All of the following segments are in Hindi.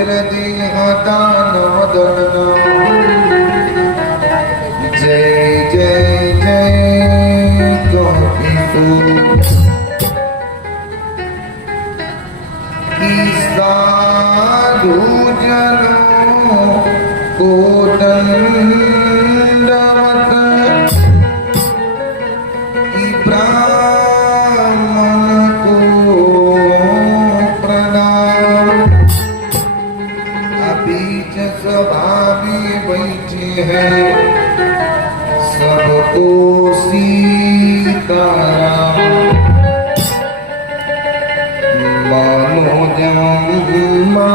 वज्रदेहदानवदनना जय जय जय कपिपुर की साधु जनों को दंडवत की ब्राह्मण को प्रणाम। बीच सभा में बैठे हैं सबको सीताराम। मानो जम्मा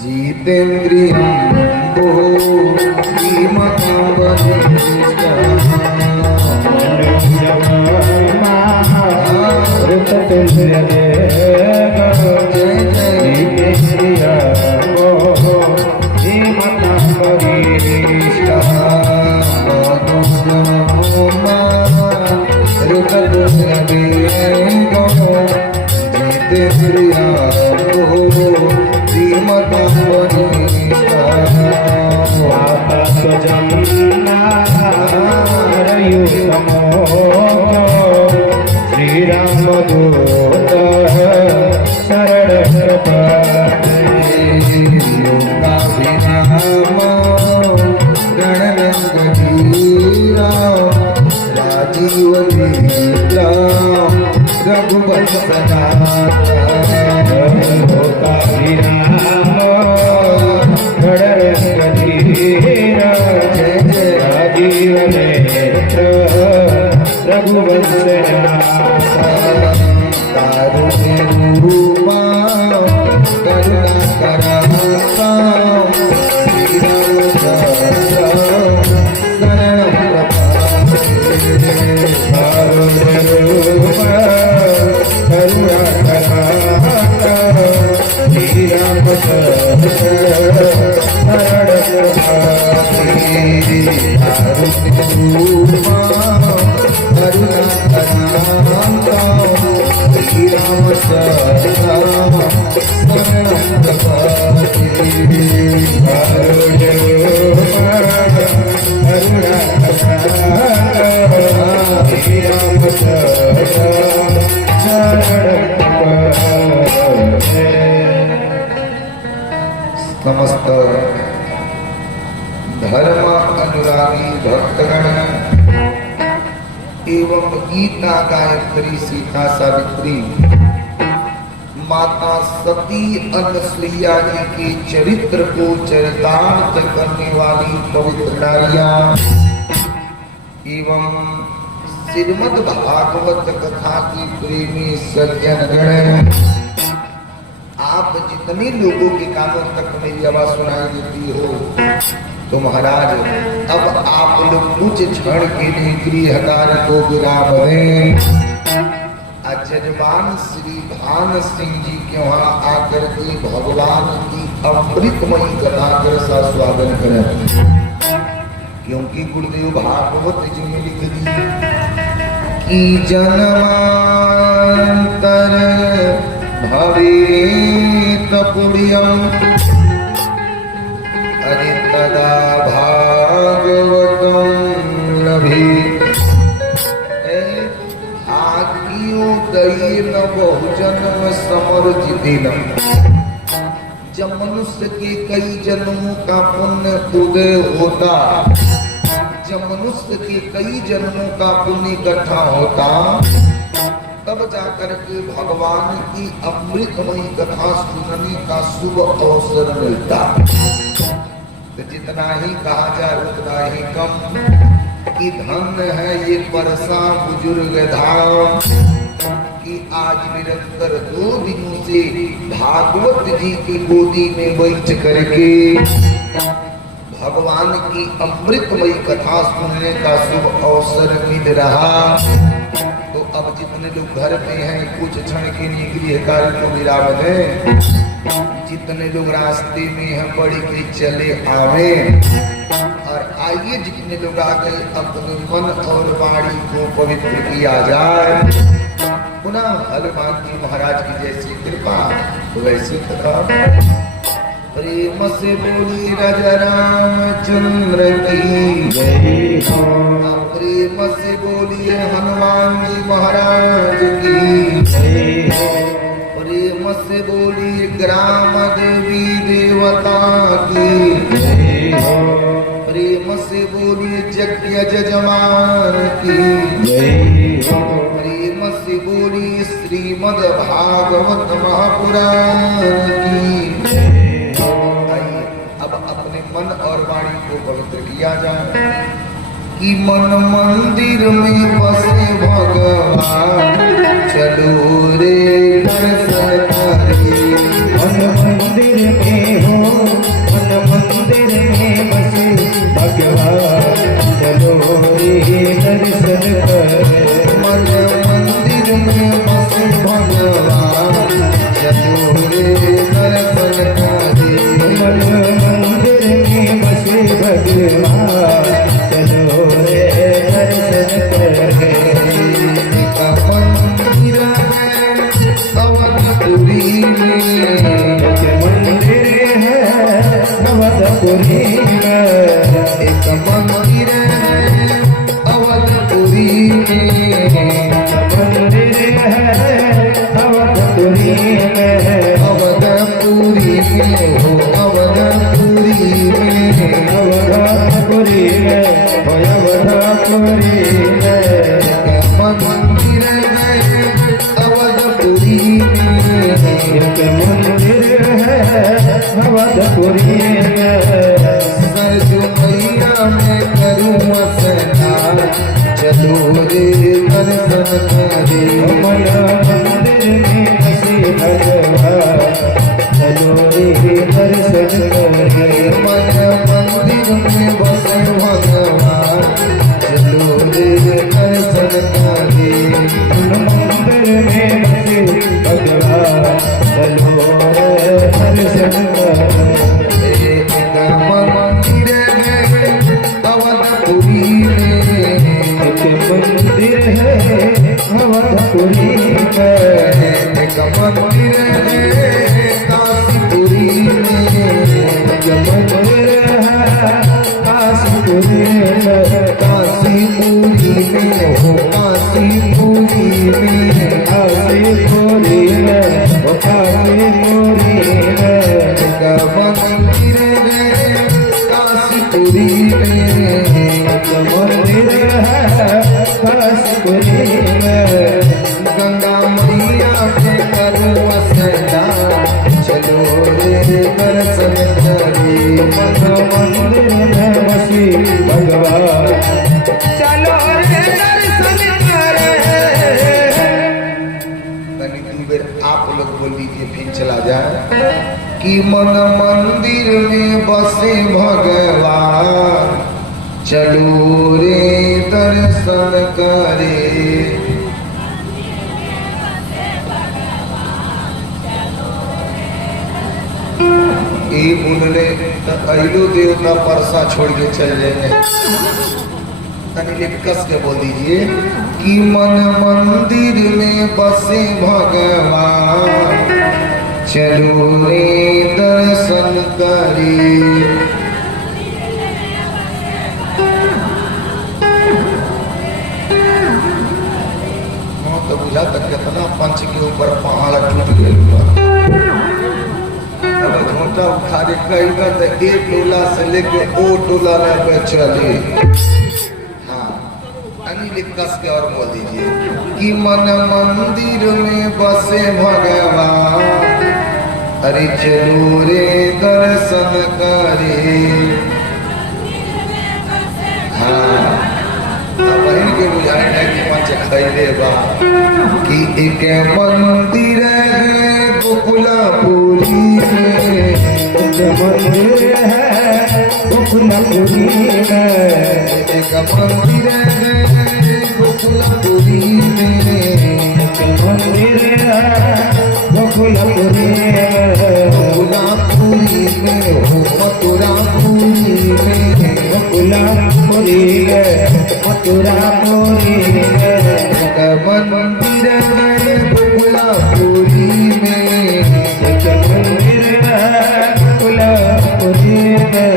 जितेन्द्रियं समस्त धर्म अनुरागी भक्तगण एवं गीता गायत्री सीता सावित्री माता सती अनुसुईया जी के चरित्र को चरितार्थ करने वाली पवित्र नारियां एवं श्रीमद् भागवत कथा की प्रेमी सज्जन गण, आप जितने लोगों के कानों तक मेरी आवाज सुनाई देती हो तो महाराज अब आप लोग कुछ क्षण के लिए गृह कार्य को विराम दें। जजमान श्री भान सिंह जी के वहां आकर के भगवान की अमृतमयी कथा कर सा स्वागत करें, क्योंकि गुरुदेव भागवत जी ने लिख दी कि जन्मांतर भवेत पुण्यम अरे तदा भागवतम लभेत। भाग्योदयेन बहुजन्म समर्जितेन, जब मनुष्य के कई जन्मों का पुण्य उदय होता, जब मनुष्य के कई जन्मों का पुण्य इकट्ठा होता, तब जाकर के भगवान की अमृतमयी कथा सुनने का शुभ अवसर मिलता। तो जितना ही कहा जाए उतना ही कम कि धन है ये परसा बुजुर्ग धाम कि आज निरंतर 2 दिनों से भागवत जी की गोदी में बैठ करके भगवान की अमृतमयी कथा सुनने का शुभ अवसर मिल रहा। तो अब जितने लोग घर पे हैं कुछ क्षण के लिए गृह कार्य को विराम दें, जितने लोग रास्ते में हैं बढ़ के चले आवे और आइए आइए जितने लोग आ गए अपने मन और वाणी को पवित्र किया जाए। पुनः हनुमान जी महाराज की जैसी कृपा वैसे कथा। प्रेम से बोली राजा रामचंद्र की जय। प्रेम से बोलिए हनुमान जी महाराज की जय। प्रेम से बोलिए ग्राम देवी देवता की जय। प्रेम से बोलिए यज्ञ जजमान की जय। प्रेम से बोलिए श्रीमद् भागवत महापुराण की जय। आइए अब अपने मन और वाणी को पवित्र किया जाए। कि मन मंदिर में बसे भगवान चलो रे दर्शन करे। मन मंदिर में हो, मन मंदिर में बसे भगवान चलो रे दर्शन करे। मन मंदिर में बसे भगवान चलो रे दर्शन करे। मन मंदिर में बसे भगवान चलो रे दर्शन करे। एक मंदिर है अवधपुरी में। एक मंदिर है अवधपुरी में। एक मंदिर है अवधपुरी में। मंदिर है अवधपुरी में। अवधपुरी में हो अवधपुरी में। अवधपुरी में हो अवधपुरी में। मंदिर है अवधपुरी में। एक मंदिर है अवधपुरी में। सरजू मैया में करूँ स्नान चलो रे दर्शन करे। मन मंदिर में बसे भगवान चलो रे दर्शन करे। मन मंदिर में बसे भगवान चलो रे दर्शन करे। मन मंदिर में बसे भगवान चलो रे दर्शन करे। एक मंदिर है अवधपुरी में। एक मंदिर है अवधपुरी में। एक मंदिर है काशीपुरी में। एक मंदिर है काशीपुरी में। काशीपुरी में हो काशीपुरी में। काशीपुरी में वो काशीपुरी में। एक मंदिर है काशीपुरी में। एक मंदिर है काशीपुरी में। गंगा मैया के करूँ स्नान चलो रे दर्शन करे। मन मंदिर में बसी भगवान चलो रे दर्शन करे। तनी दू बेर आप लोग बोल दीजिए फिर चला जाए। कि मन मंदिर में बसे भगवान चलो रे दर्शन करे। ई बोलले तो अहिलो देवता परसा छोड़ के चल जाएंगे। तनी ले कस के बोल दीजिए। कि मन मंदिर में बसे भगवान चलो रे दर्शन करे। तो बुझा तक कितना पंच के ऊपर पहाड़ टूट गए। अब झोंटा उठा के कहेगा तो एक टोला से लेके ओ टोला पे चले। हाँ अनिल कस के और बोल दीजिए। कि मन मंदिर में बसे भगवान अरे चलो रे दर्शन करे। हाँ बहन के बुझाएगा कि पंच खैले बा। कि एक मंदिर है गोकुलपुरी में। एक मंदिर है गोकुलपुरी में। एक मंदिर है गोकुलपुरी में। एक मंदिर है गोकुलपुरी में। गोकुलपुरी में हो मथुरापुरी में। गोकुलपुरी में मथुरापुरी में मंदिर है गोकुलपुरी में एक मंदिर है गोकुलपुरी में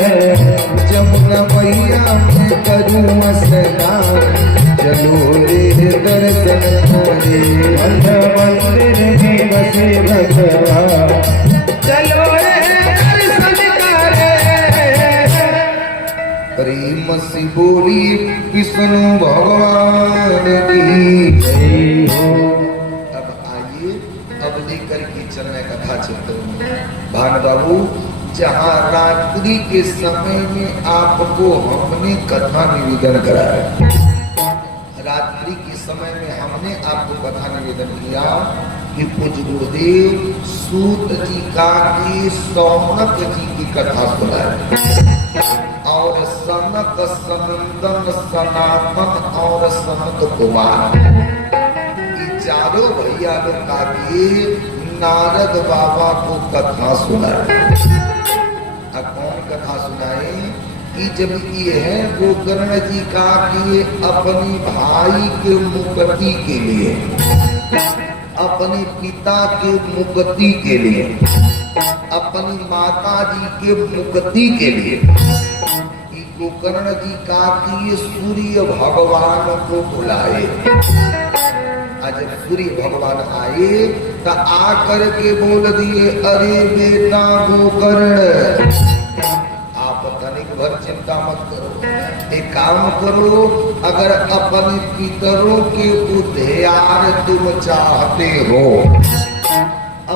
जमुना मैया में करूँ स्नान चलो रे दर्शन करे अंध मंदिर में बसे भगवान चलो रे दर्शन करे प्रेम से बोली विष्णु भगवान की जय हो। अब आइए अब लेकर के चलने कथा चलते भान बाबू जहाँ रात्रि के समय में आपको हमने कथा निवेदन कराया रात्रि के समय में हमने आपको कथा निवेदन किया कि पूज्य गुरुदेव सूत जी का की सौनक जी की कथा सुनाए और सनक सनंदन सनातन और सनत कुमार ये चारों भैया लोग का के नारद बाबा को कथा सुनाए कौन कथा सुनाए कि जब ये है गोकर्ण जी का कि अपनी भाई के मुक्ति के लिए अपने पिता के मुक्ति के लिए अपनी माता जी के मुक्ति के लिए गोकर्ण जी का कि सूर्य भगवान को बुलाए जब सूर्य भगवान आए तो आकर के बोल दिए अरे बेटा गोकर्ण आप तनिक भर चिंता मत करो एक काम करो अगर अपने पितरों के उद्धार तुम चाहते हो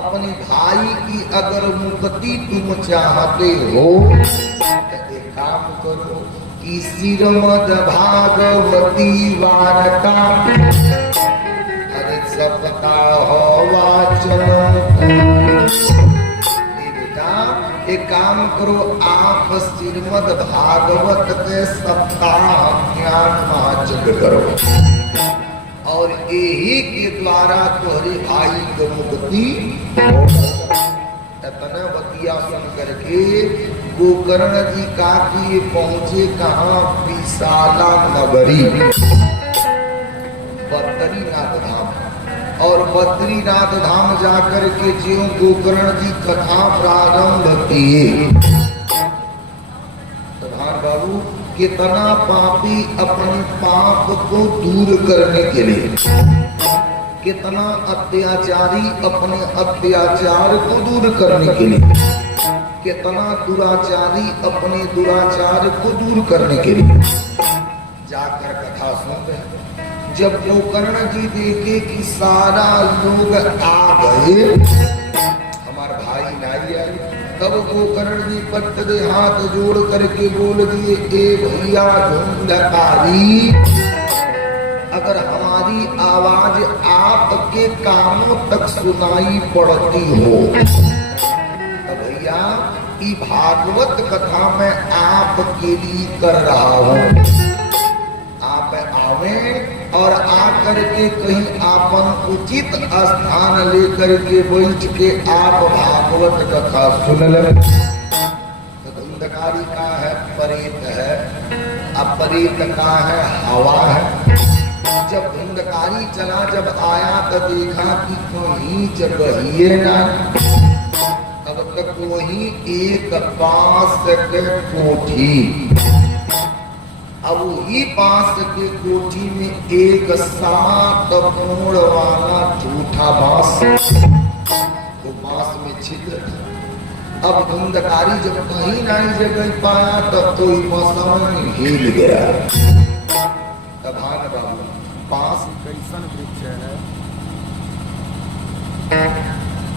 अपने भाई की अगर मुक्ति तुम चाहते हो तो एक काम करो कि श्रीमद् भागवती वार्ता सप्ताह वाचन बेटा एक काम करो आप श्रीमद् भागवत के सप्ताह ज्ञान महायज्ञ करो और यही के द्वारा तुम्हारे भाई को मुक्ति इतना बतिया सुन करके गोकर्ण जी का कि पहुंचे कहाँ विशाला नगरी बद्रीनाथ धाम और बद्रीनाथ धाम जाकर के ज्यों गोकर्ण जी कथा प्रारंभ किए प्रधान बाबू कितना पापी अपने पाप को दूर करने के लिए कितना अत्याचारी अपने अत्याचार को दूर करने के लिए कितना दुराचारी अपने दुराचार को दूर करने के लिए जाकर कथा सुनते हैं जब गोकर्ण जी देखे कि सारा लोग आ गए हमारे भाई नहीं आए तब गोकर्ण जी पट्ट दे हाथ जोड़ करके बोल दिए ए भैया ढूंढकारी अगर हमारी आवाज आपके कानों तक सुनाई पड़ती हो तो भैया ये भागवत कथा मैं आपके लिए कर रहा हूँ आप आवे और आकर के कहीं आपन उचित स्थान लेकर के बैठ के आप भागवत कथा सुन ले तो धुंधकारी का है परेत है अपरेत का है हवा है जब धुंधकारी चला जब आया तो देखा कि कहीं जगह ना तब तक वही एक बांस के कोठी अब वही बांस के कोठी में एक 7 कोण वाला झूठा बांस वो बांस में छिद्र था अब धुंधकारी जब कहीं नहीं जगह पाया तब तो मौसम में हिल गया तब भान बाबू बांस कैसन वृक्ष है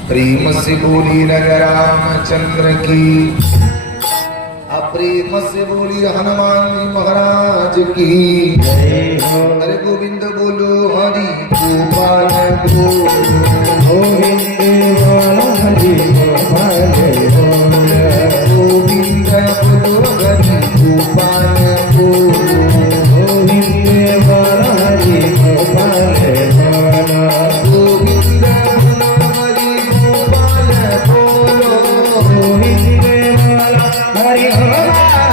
प्रेम से बोली रामचंद्र की प्रेम से बोली हनुमान जी महाराज की अरे गोविंद बोलो हरि गोपाल गोविंद हरि गोपाल गोविंद बोलो हरि गोपाल गोविंद हरि गोपाल गोविंद हरि गोपाल बोलो गोविंद हरि गोपाल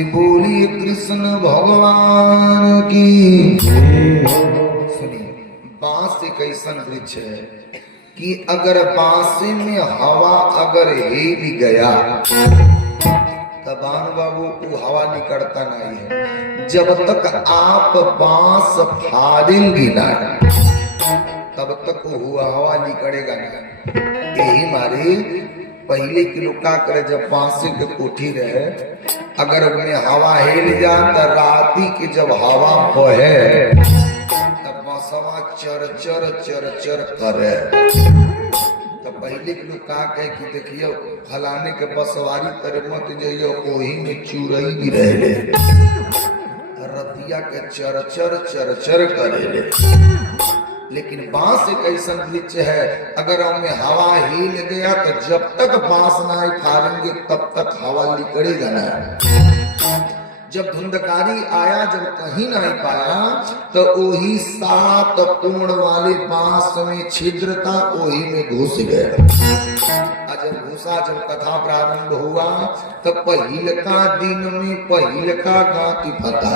से बोलिए कृष्ण भगवान की। सुनिए, बांस एक ऐसा वृक्ष है कि अगर बांसे में हवा अगर हिल गया तब बाबू वो हवा निकलता नहीं है। जब तक आप बांस फाड़ेंगे ना तब तक वो हवा निकलेगा नहीं। यही मारे पहले के लोग का करे, जब बांसे के कोठी रहे अगर उनमें हवा हिल जा तो राती के जब हवा बहे तब बांसवा चर चर चर चर करे। तो पहले के लोग का कहे कि देखियो फलाने के बसवारी करे मत जाइयो, ओही में चुरई भी रहे रतिया के चर चर चर चर करे। लेकिन बांस एक ऐसा वृक्ष है अगर उनमें हवा हिल गया तो जब तक बांस ना फाड़ेंगे तब तक हवा निकलेगा ना। जब धुंधकारी आया, जब कहीं नहीं पाया तो वही 7 कोण वाले बांस में छिद्र था, वही में घुस गया। जब घुसा, जब कथा प्रारंभ हुआ तो पहिलका दिन में पहिलका गांठी फटा,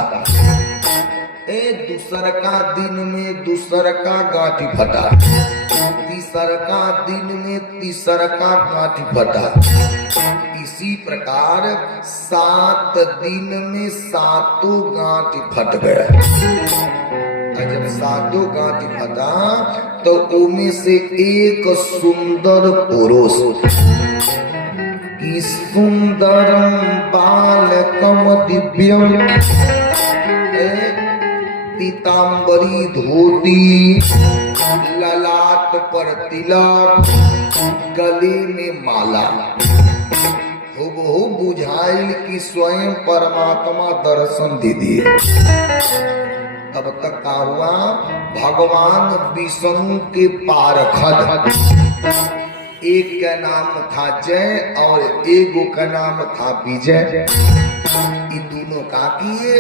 दूसर का दिन में दूसर का गांठी फटा, तीसर का दिन में तीसर का गांठी फटा। इसी प्रकार 7 दिन में 7 गांठी फट गया। जब 7 गांठी फटा तो उनमें से एक सुंदर पुरुष की सुंदरम बालकम दिव्यम, पीतांबरी धोती, ललाट पर तिलक, गले में माला, हुबहू बुझाइल की स्वयं परमात्मा दर्शन दे दिए। तब तक का हुआ, भगवान विष्णु के पारखद, एक का नाम था जय और एक का नाम था विजय। इन दोनों का किए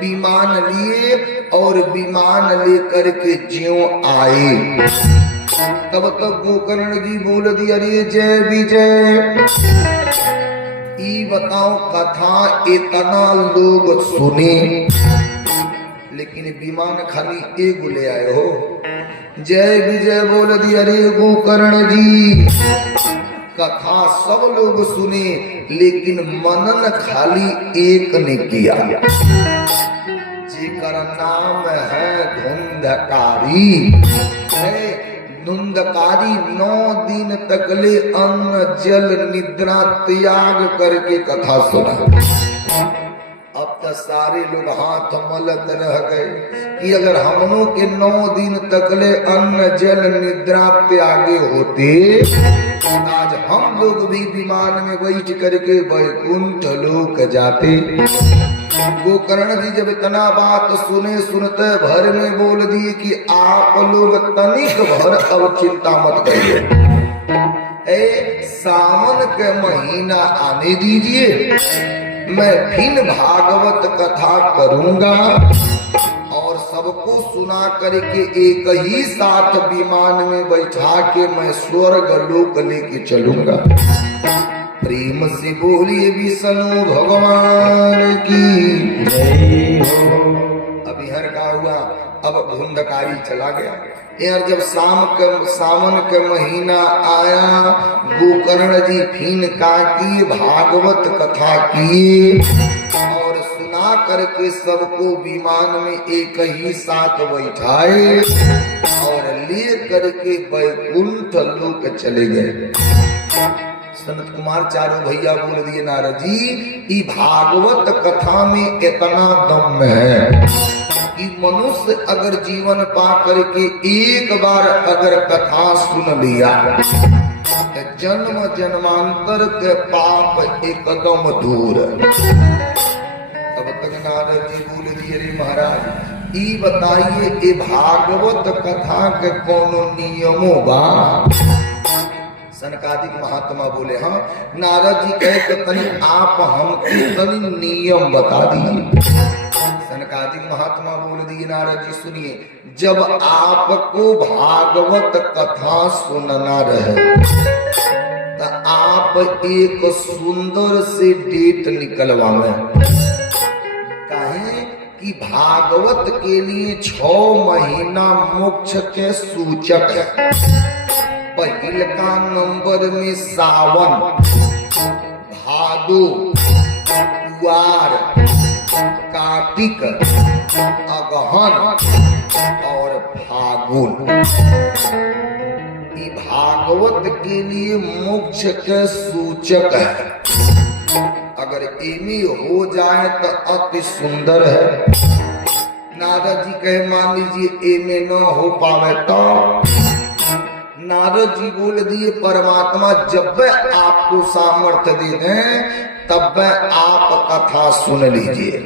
विमान लिए और विमान लेकर के ज्यों आए तब तक गोकर्ण जी बोल दिया, अरे जय विजय, ई बताओ कथा इतना लोग सुने लेकिन विमान खाली एक ले आए हो। जय विजय बोल दिया, अरे गोकर्ण जी कथा सब लोग सुने लेकिन मनन खाली एक ने किया, जेकर नाम है धुंधकारी। धुंधकारी 9 दिन तकले अन्न जल निद्रा त्याग करके कथा सुना। अब तो सारे लोग हाथ मलत रह गए कि अगर हमनों के 9 दिन तकले अन्न जल निद्रा त्यागे होते आज हम लोग भी विमान में बैठ करके वैकुंठ लोक जाते। गोकर्ण जी जब इतना बात सुनते भर में बोल दिए कि आप लोग तनिक भर अब चिंता मत करिए, सावन के महीना आने दीजिए, मैं फिर भागवत कथा करूंगा और सबको सुना करके एक ही साथ विमान में बैठा के मैं स्वर्ग लोक लेके चलूंगा। प्रेम से बोलिए विष्णु भगवान की जय हो। अभी हर का हुआ, अब धुंधकारी चला गया। यार जब सावन के महीना आया, गोकर्ण जी फिन काटी भागवत कथा किए और सुना करके सबको विमान में एक ही साथ बैठाए और ले करके वैकुंठ लोक चले गए। सनत कुमार चारों भैया बोल दिए, नारद जी ई भागवत कथा में इतना दम है कि मनुष्य अगर जीवन पा करके एक बार अगर कथा सुन लिया तो जन्म जन्मांतर के पाप एकदम दूर। तब तक नारद जी बोल दिए, रे महाराज ई बताइए ये भागवत कथा के कोनो नियमो बा? सनकादिक महात्मा बोले, हाँ। नारद जी कहे तो तनी आप हमके तनी नियम बता दीजिए। सनकादिक महात्मा बोल दिए, नारद जी सुनिए, जब आपको भागवत कथा सुनना रहे तो आप एक सुंदर से डेट निकलवावे। कि भागवत के लिए 6 महीना मोक्ष के सूचक है। पहिल का नंबर में सावन, भादो, कुआर, कार्तिक, अगहन और फागुन। ये भागवत के लिए मोक्ष के सूचक है। अगर एमी हो जाए तो अति सुंदर है। नारद जी कहे मान लीजिए एमे न हो पावे तो नारद जी बोल दिए परमात्मा जब आपको सामर्थ्य दे दें तब आप कथा सुन लीजिए,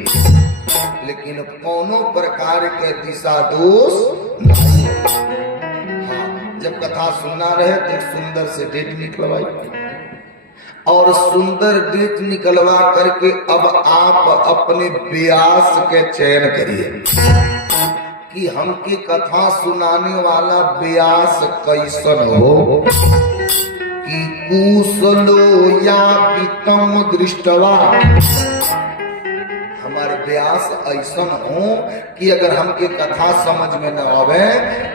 लेकिन कौनों प्रकार के दिशा दोष नहीं। हाँ, जब कथा सुनना रहे तो एक सुंदर से डेट निकलवाई और सुंदर डेट निकलवा करके अब आप अपने व्यास के चयन करिए कि हमके कथा सुनाने वाला व्यास कैसन हो कि कुशलो या पितम दृष्टवा। हमारे व्यास ऐसन हो कि अगर हमके कथा समझ में न आवे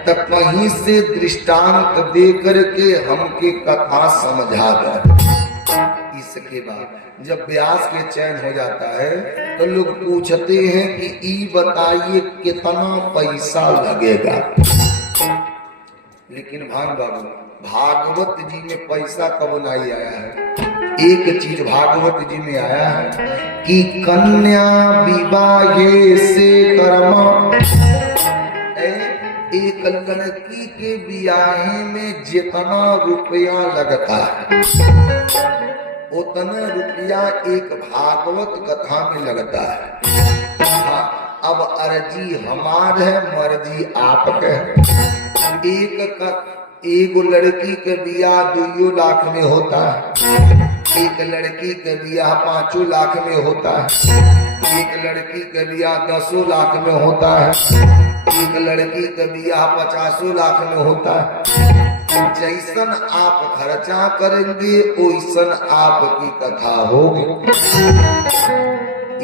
तो कहीं से दृष्टांत दे करके हमके कथा समझा दे। इसके बाद जब व्यास के चयन हो जाता है तो लोग पूछते हैं कि ई बताइए कितना पैसा लगेगा। लेकिन भान बाबू भागवत जी में पैसा कब नहीं आया है। एक चीज भागवत जी में आया है कि कन्या विवाहे से कर्म, एक लड़की के ब्याहे में जितना रुपया लगता है उतना रुपया एक भागवत कथा में लगता है। हाँ, अब अर्जी हमार है मर्जी आपके है। एक लड़की के ब्याह 2 लाख में होता है, एक लड़की के ब्याह 5 लाख में होता है, एक लड़की के ब्याह 10 लाख में होता है, एक लड़की के ब्याह 50 लाख में होता है। जैसन आप खर्चा करेंगे वैसन आपकी कथा होगी।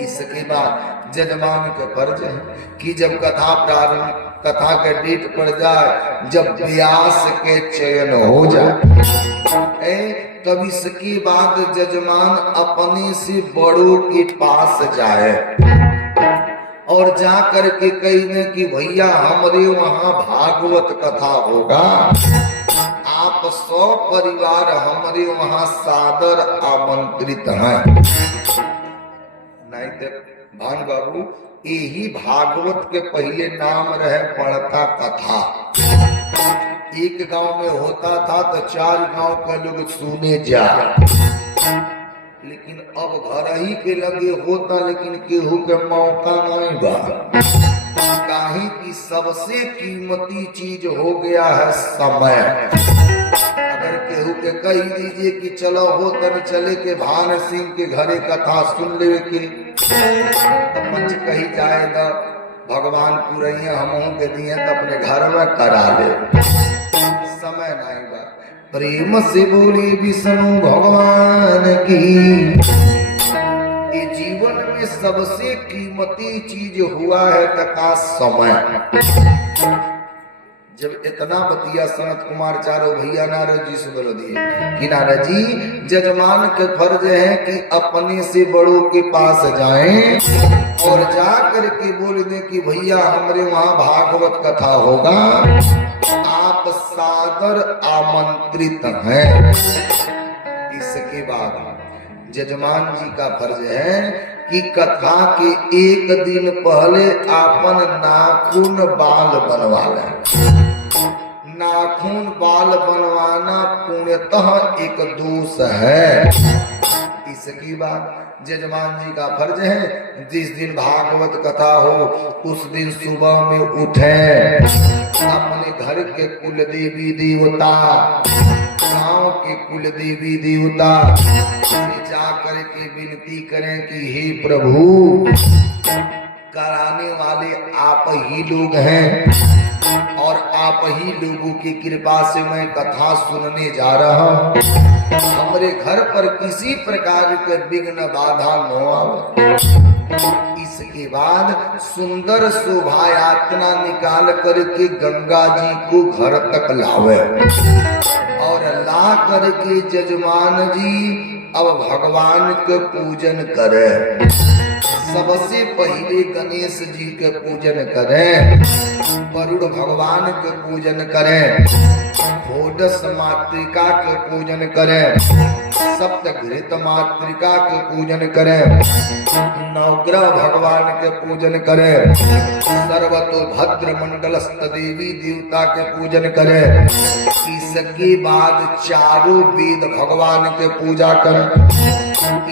इसके बाद जजमान के फर्ज है कि जब कथा प्रारंभ कथा के डेट पड़ जाए, जब व्यास के चयन हो जाए तब इसके बाद जजमान अपने से बड़ों के पास जाए और जा करके कहे कि भैया हमारे वहां भागवत कथा होगा, आप 100 परिवार हमारे वहां सादर आमंत्रित हैं। नहीं तो भान बाबू यही भागवत के पहले नाम रहे पढ़ता कथा। एक गांव में होता था तो 4 गांव के लोग सुने जा, लेकिन अब घर ही के लगे होता, लेकिन केहू के मौका नहीं बा। काहे की सबसे कीमती चीज हो गया है समय। अगर केहू के कह दीजिए कि चलो हो तब चले के भान सिंह के घरे कथा सुन ले के पंच कही जाए तो भगवान पुरैया हमहू के दिए तो अपने घर में करा ले। समय नहीं बा। प्रेम से बोली विष्णु भगवान की। ये जीवन में सबसे कीमती चीज हुआ है तका समय। जब इतना बतिया सनत कुमार चारों भैया नारद जी से बोल दिए कि नारद जी जजमान के फर्ज है कि अपने से बड़ों के पास जाएं और जा करके बोल दें कि भैया हमारे वहां भागवत कथा होगा, आप सादर आमंत्रित हैं। इसके बाद जजमान जी का फर्ज है कि कथा के एक दिन पहले आपन नाखून बाल बनवा लें। नाखून बाल बनवाना पूर्णतः एक दोष है। इसकी बात जजमान जी का फर्ज है जिस दिन भागवत कथा हो उस दिन सुबह में उठें, अपने घर के कुल देवी देवता, गांव के कुल देवी देवता से जा करके विनती करें कि हे प्रभु कराने वाले आप ही लोग हैं और आप ही लोगों की कृपा से मैं कथा सुनने जा रहा हूँ। हमारे घर पर किसी प्रकार के विघ्न बाधा न आवे। इसके बाद सुंदर शोभा यात्रा निकाल करके गंगा जी को घर तक लावे और ला करके जजमान जी अब भगवान के पूजन करे। सबसे पहले गणेश जी के पूजन करें, वरुण भगवान के पूजन करें, षोडश मातृका के पूजन करें, सप्तघृत मातृका के पूजन करें, नवग्रह भगवान के पूजन करें, सर्वतोभद्र मंडलस्थ देवी देवता के पूजन करें। इसके बाद चारों वेद भगवान के पूजा करें।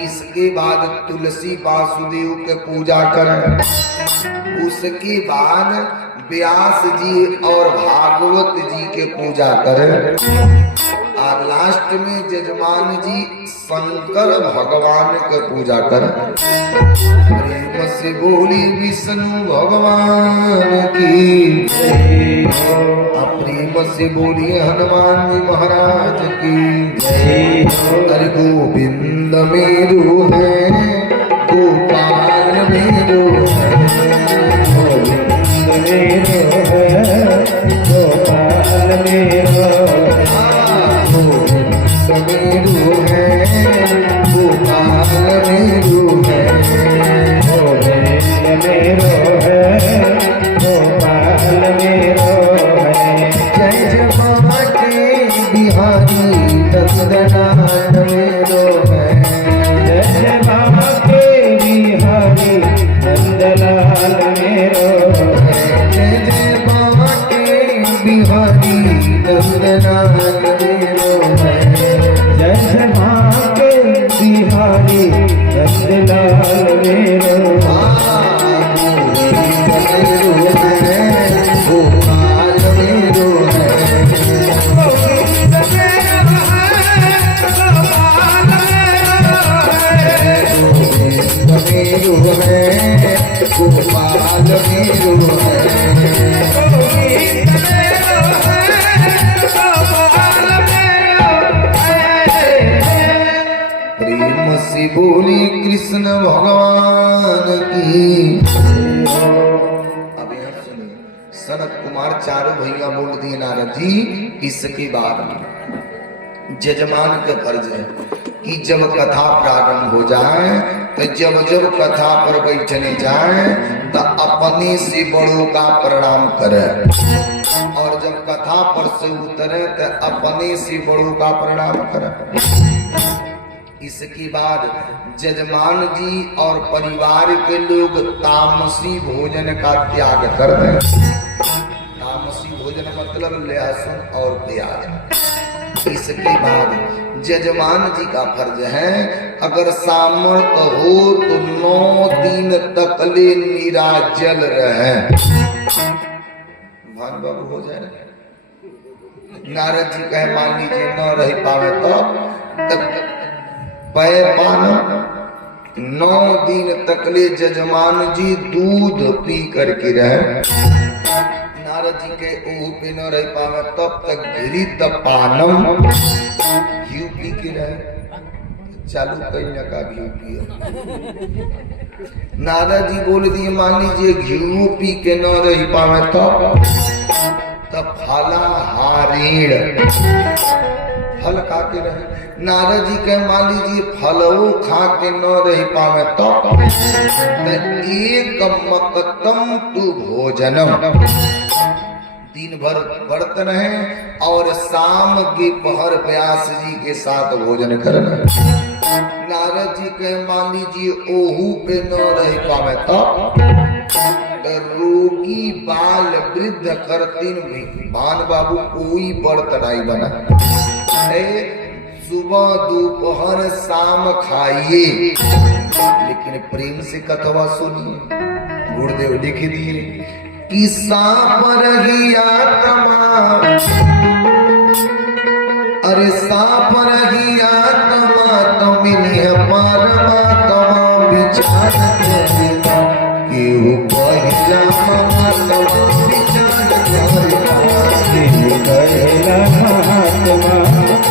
इसके बाद तुलसी वासुदेव के पूजा करें। उसके बाद व्यास जी और भागवत जी के पूजा करें और लास्ट में जजमान जी शंकर भगवान के पूजा करें। प्रेम से बोली विष्णु भगवान की, प्रेम से बोली हनुमान जी महाराज की। अरे गोविंद मेरो है, गोपाल मेरो है, गोविंद मेरो है, गोपाल मेरो है, गोविंद मेरो है, गोपाल मेरो है, गोविंद मेरो है, गोपाल मेरो है। जय जमाते बिहारी नंदनाथ मेरो है, जय बाबा के बिहारी नंदलाल मेरो है, जय जय बाबा के बिहारी नंदनाथ मेरो है। जय बाबा के बिहारी नंदलाल मेरो गोपाल मेरो है, मेरो है, गोपाल मेरो है। प्रेम से बोली कृष्ण भगवान की। अब यहाँ सुनिए, सनत कुमार चारों भैया बोल दिए नारद जी। इसके बाद जजमान का फर्ज है कि जब कथा प्रारंभ हो जाए तो जब जब कथा पर बैठने जाए तो अपने से बड़ों का प्रणाम करे और जब कथा पर से उतरे तो अपने से बड़ों का प्रणाम करे। इसके बाद जजमान जी और परिवार के लोग तामसी भोजन का त्याग कर दें। तामसी भोजन मतलब लहसुन और प्याज। इसके बाद जजमान जी का फर्ज है, अगर सामर्थ्य हो तो 9 दिन तक ले निराजल रहे। भान बाबू हो जाए। नारद जी कहे मान लीजिए न रह पावे तो पै पान 9 दिन तक ले जजमान जी दूध पी करके रहे। नारद जी के ओह पे न रह पावे तब तक घृत पानम घी पी के रहे। चालू कहीं का घी पिए। नारद जी बोल दिए मान लीजिए घी पी के न रह पावे तब फलाहारेण फल खा के रहे। नारद जी के मान लीजिए फलवो खा के न रह पावे तो एक मकतम तु भोजनम, दिन भर व्रत रहे और शाम के पहर व्यास जी के साथ भोजन करना। नारद जी के मान लीजिए ओहू पे न रह पावे तो रोगी बाल वृद्ध करतीन भी भान बाबू कोई व्रत नहीं बना। सुबह दोपहर शाम खाइए, लेकिन प्रेम से कथवा सुनिए। गुरुदेव लिख दिए कि सांप रही आत्मा, अरे सांप रही आत्मा तो मिली परमात्मा विचार करेगा केहू पहिला मामा तो विचार करेगा। कहला महात्मा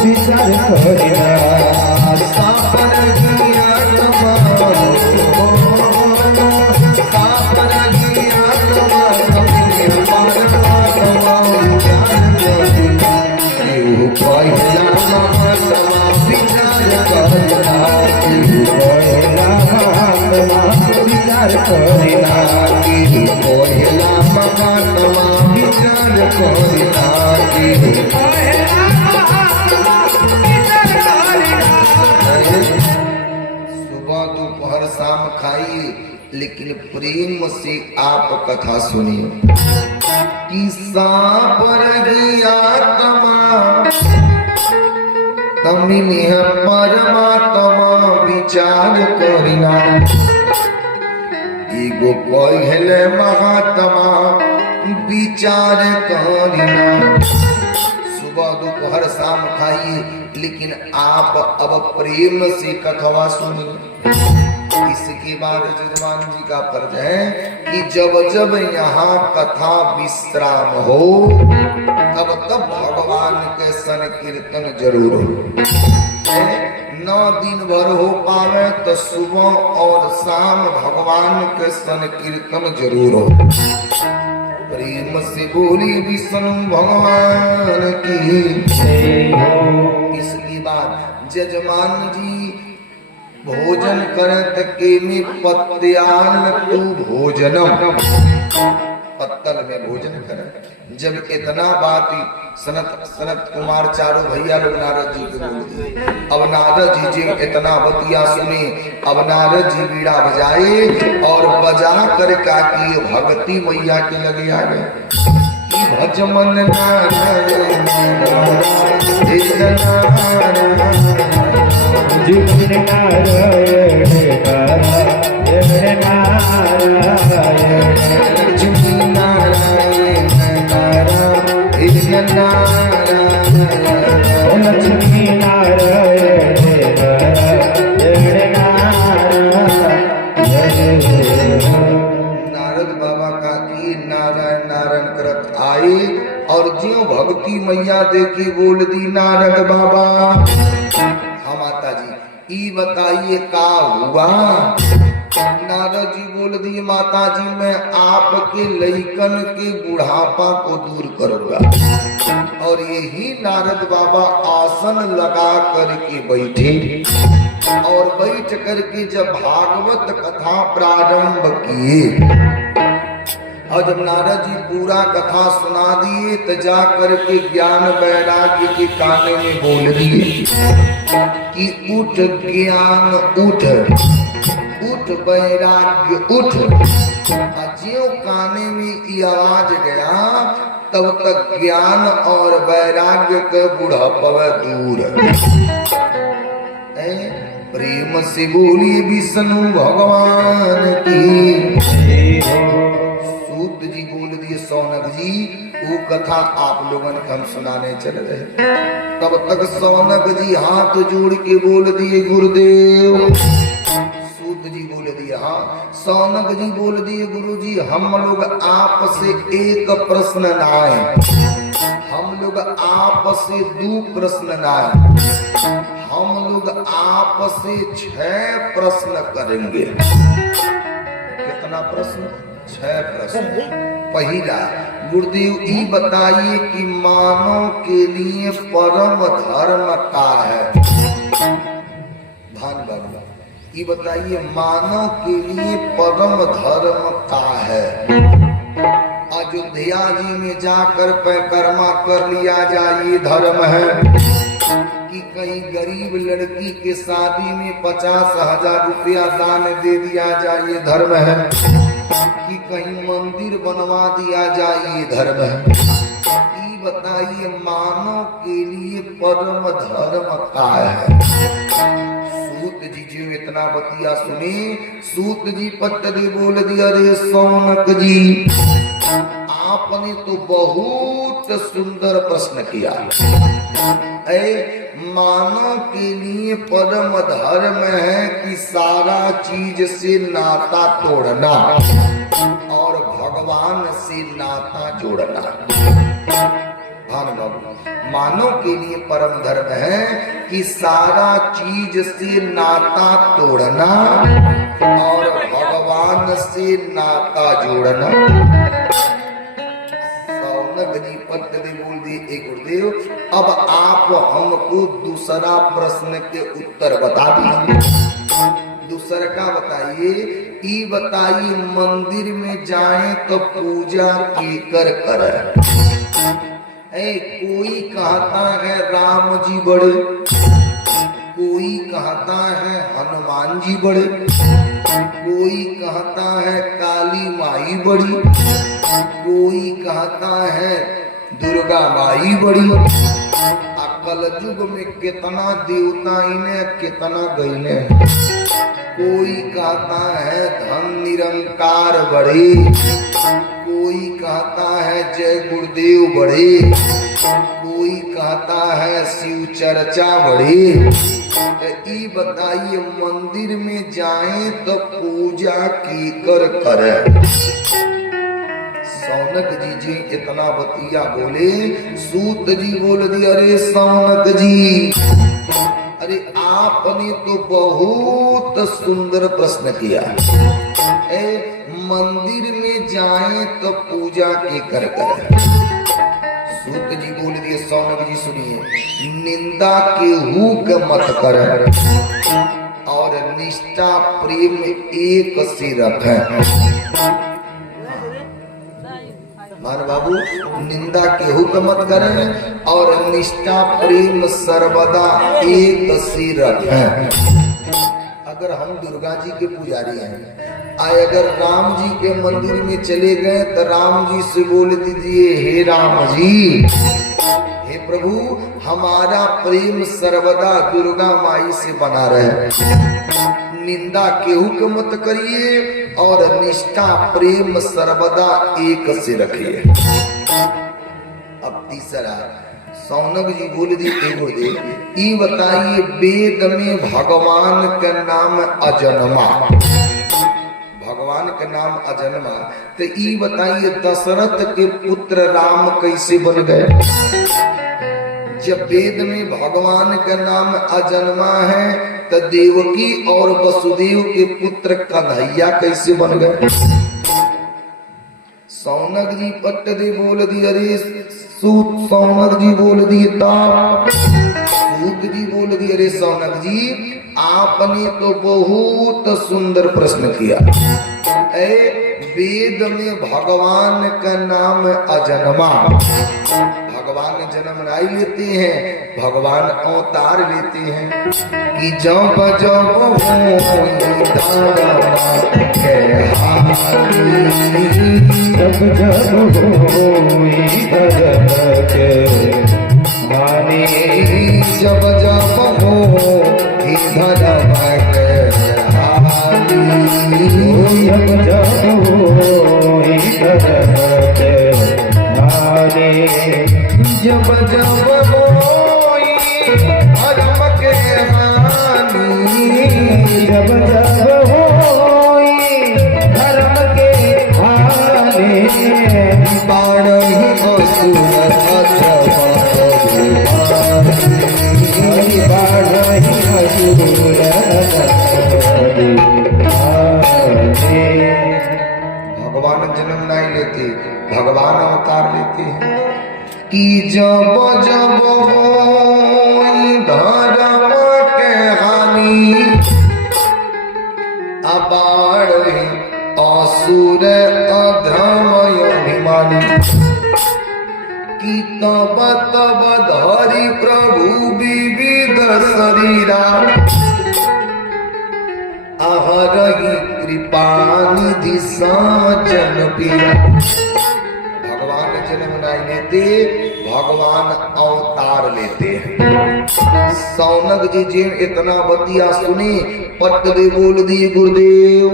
विचार करना सापर गिया तमा सापर गिया तमा केहू कहला महात्मा विचार करना कहला महात्मा विचार करना केहू कहला महात्मा विचार करना केहू सुबह दोपहर शाम खाइए लेकिन प्रेम से आप कथा सुनिए कि सापर गया तमा तमिने परमात्मा विचार करिना एगो कहले महात्मा विचार करिना सुबह दोपहर शाम खाइए लेकिन आप अब प्रेम से कथवा सुनिए। इसके बाद जजमान जी का फर्ज है कि जब जब यहाँ कथा विश्राम हो तब तब भगवान के संकीर्तन जरूर हो। 9 दिन भर हो पावे तो सुबह और शाम भगवान के संकीर्तन जरूर हो। प्रेम से बोली विष्णु भगवान की जय हो। इसके बाद जजमान जी भोजन करत के में पत्यान तू भोजनम पत्तल में भोजन कर। जब इतना बात सनत कुमार चारों भैया लोग नारद जी को बोल दिए। अब नारद जी जी इतना बतिया सुने। अब नारद जी बीड़ा बजाए और बजा कर का की भगती मैया के लगे आ गए। भजमन नारायण जीवन नारायण लक्ष्मी नारायण लक्ष्मी नारायण नारद बाबा का की नारायण नारायण करत आए और ज्यों भक्ति मैया देखी बोल दी नारद बाबा हाँ माता जी ई बताइए का हुआ। नारद जी बोल दिए माता जी मैं आपके लइकन के बुढ़ापा को दूर करूंगा। और यही नारद बाबा आसन लगा करके बैठे और बैठ करके जब भागवत कथा प्रारंभ किए और जब नारद जी पूरा कथा सुना दिए तो जा करके ज्ञान वैराग्य के काने में बोल दिए कि उठ ज्ञान उठ उठ वैराग्य उठ। ज्यों काने में ये आवाज गया तब तक ज्ञान और वैराग्य के बुढ़ापा दूर। प्रेम से बोली विष्णु भगवान की। सूत जी बोल दिए सौनक जी वो कथा आप लोगों को हम सुनाने चल रहे। तब तक सौनक जी हाथ जोड़ के बोल दिए गुरुदेव। सूत जी बोल दिए हाँ। सौनक जी बोल दिए गुरु जी हम लोग आपसे एक प्रश्न न आए, हम लोग आपसे 2 प्रश्न न आए, हम लोग आपसे 6 प्रश्न करेंगे। कितना प्रश्न? 6 प्रश्न। पहला गुरुदेव ई बताइए कि मानव के लिए परम धर्म का है। भान बाबा ये बताइए मानव के लिए परम धर्म का है। अयोध्या जी में जाकर परिक्रमा कर लिया जाए ये धर्म है कि कहीं गरीब लड़की के शादी में 50,000 रुपया दान दे दिया जाए ये धर्म है कि कहीं मंदिर बनवा दिया जाए ये धर्म है। ये बताइए मानव के लिए परम धर्म का है। सूत जी जो इतना बतिया सुनी सूत जी पट्ट दे बोल दिया रे सौनक जी आपने तो बहुत सुंदर प्रश्न किया। मानव के लिए परम धर्म है कि सारा चीज से नाता तोड़ना और भगवान से नाता जोड़ना। भान बाबू मानव के लिए परम धर्म है कि सारा चीज से नाता तोड़ना और भगवान से नाता जोड़ना। सौनक जी पत्नी बोल दी एक गुरुदेव, अब आप हमको दूसरा प्रश्न के उत्तर बता दीजिए। दूसरा का बताइए, ई बताइए मंदिर में जाएं तो पूजा केकर कर? कोई कहता है राम जी बड़े, कोई कहता है हनुमान जी बड़े, कोई कहता है काली माई बड़ी, कोई कहता है दुर्गा माई बड़ी। कल युग में कितना देवता इन्हें कितना गईने। कोई कहता है धन निरंकार बड़े, कोई कहता है जय गुरुदेव बड़े, कोई कहता है शिव चर्चा बड़े। तो ई बताइए मंदिर में जाएं तो पूजा की कर करे? सौनक जी इतना बतिया बोले, सूत जी बोल दिया, अरे सौनक जी, अरे आपने तो बहुत सुंदर प्रश्न किया। मंदिर में जाएं तो पूजा के कर करे? सूत जी बोल दिए, सौनक जी सुनिए, निंदा केहू के मत करे और निष्ठा प्रेम एक से रखें। मान बाबू, निंदा केहू का मत करें और निष्ठा प्रेम सर्वदा एक से रखें। अगर हम दुर्गा जी के पुजारी हैं, अगर राम जी के मंदिर में चले गए तो राम जी से बोल दीजिए, हे राम जी, हे प्रभु, हमारा प्रेम सर्वदा दुर्गा माई से बना रहे। निंदा केहू के मत करिए और निष्ठा प्रेम सर्वदा एक से रखिए। अब तीसरा सौनक जी बोल दी, गुरुदेव ई बताइए वेद में भगवान का नाम अजन्मा, भगवान का नाम अजन्मा, तो ई बताइए दशरथ के पुत्र राम कैसे बन गए? जब वेद में भगवान का नाम अजन्मा है तो देवकी और वसुदेव के पुत्र कन्हैया कैसे बन गए? सौनक जी पट्ट दे बोल दिए, अरे सूत, सौनक जी बोल दिए ताप, सूत जी बोल दिए, अरे सौनक जी, आपने तो बहुत सुंदर प्रश्न किया। वेद में भगवान का नाम अजन्मा, भगवान जन्म नहीं लेते हैं, भगवान अवतार लेते हैं कि जब जब जब जब हो धर्म जब जब होई धर्म के हानि, जब जब होई धर्म के हानि, बाढ़ी असुर बाढ़ी असुर। भगवान जन्म नहीं लेते, भगवान अवतार लेते हैं कि जब जब होई धर्म के हानि, अबाढ़ी असुर अधर्म अभिमानी, कि तब तब धरि प्रभु विविध शरीरा, अहरहि कृपानिधि साजन पिया। भगवान जन्म नहीं लेते, भगवान अवतार लेते हैं। सौनक जी इतना बतिया सुनी, पट दे बोल दिए, गुरुदेव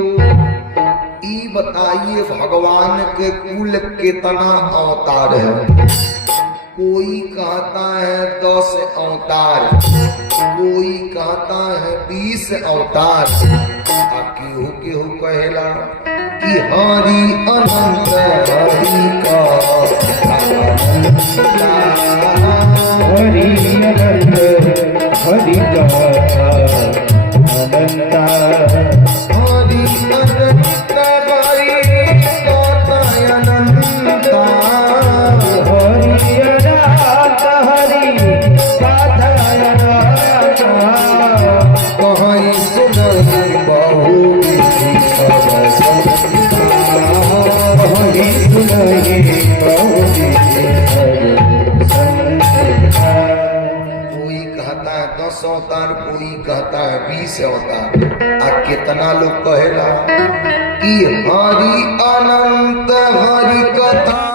ई बताइए भगवान के कुल कितना अवतार है? कोई कहता है 10 अवतार, कोई कहता है 20 अवतार। केहू केहू कहेला कि हरि अनंत हरि का हरि अनंत हरि गाथा अनंता हरि अनंत हरि गाथा अनंता हरि अनंत हरि गाथा अनंता कहीं सुनहि बहु विधि सब संता हरि सुनहि बहु कोई कहता है 10 अवतार, कोई कहता है 20 अवतार। आ कितना लोग कहेला कि हरि अनंत हरि कथा।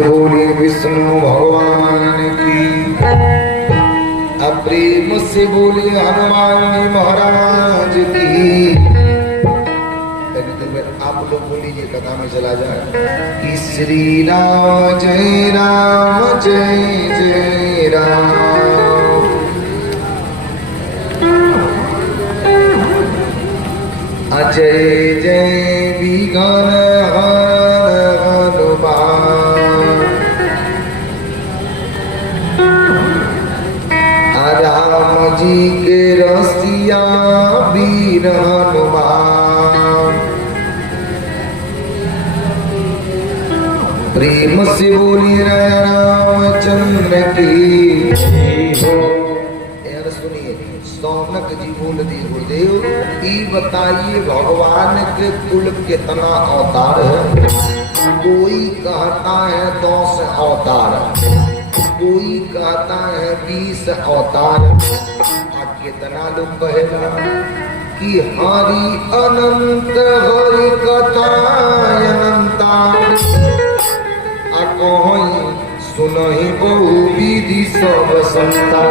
बोले विष्णु भगवान की, प्रेम से बोले हनुमान जी महाराज की। आप लोग बोलिए, कथा में चला जाए कि श्री राम जय जय राम। अजय जय विघ्न राम जी के रसिया वीर हनुमान। प्रेम से बोली रामचंद्र की हो। यार सुनिए, सौनक जी बोल दिए गुरुदेव, ई बताइए भगवान के कुल कितना अवतार है? कोई कहता है 10 अवतार, कोई कहता है 20 अवतार। कितना लोग कहेगा कि हरि अनंत हरि कथा अनंता। कहीं सुनहि बहु विधि सब संता।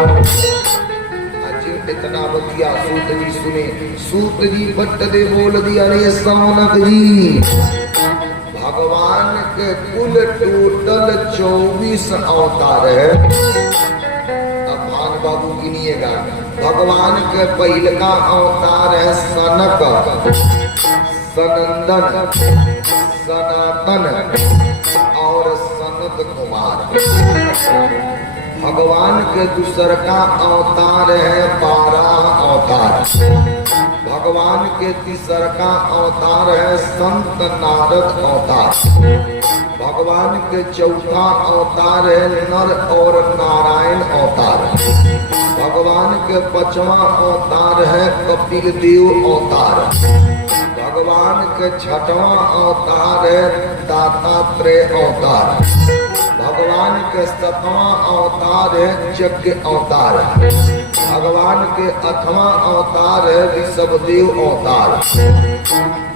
आज इतना बतिया सूत जी सुने। सूत जी भट्ट दे बोल दिया, रे सौनक जी, भगवान के कुल टोटल 24 अवतार है। अब भान बाबू गिनिएगा। भगवान के पहले का अवतार है सनक, सनंदन, सनातन और सनत कुमार। भगवान के दूसर का अवतार है 12 अवतार। भगवान के तीसर का अवतार है संत नारद अवतार। भगवान के चौथा अवतार है नर और नारायण अवतार। भगवान के 5वां अवतार है कपिल देव अवतार। भगवान के 6वां अवतार है दत्तात्रेय अवतार। भगवान के 7वां अवतार है यज्ञ अवतार। भगवान के 8वां अवतार है ऋषभदेव अवतार।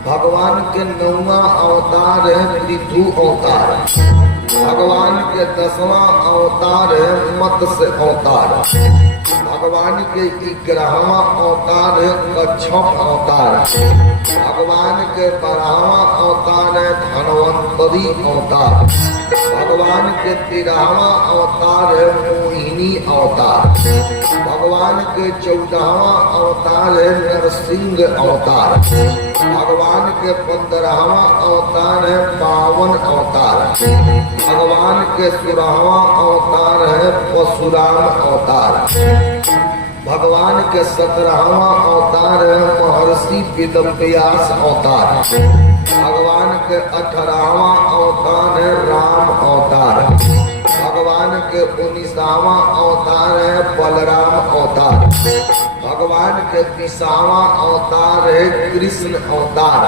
भगवान के 9वां अवतार है पृथु अवतार। भगवान के 10वां अवतार है मत्स्य अवतार। भगवान के 11वां अवतार है कच्छप अवतार। भगवान के 12वां अवतार है धनवंतरी अवतार। भगवान के 13वां अवतार है मोहिनी अवतार। भगवान के 14वां अवतार है नरसिंह अवतार। भगवान के 15वां अवतार है पावन अवतार। भगवान के 16वां अवतार है परशुराम अवतार। भगवान के 17वां अवतार है महर्षि वेदव्यास अवतार। भगवान के 18वां अवतार है राम अवतार। भगवान के 19वां अवतार है बलराम अवतार। भगवान के 20वां अवतार है कृष्ण अवतार।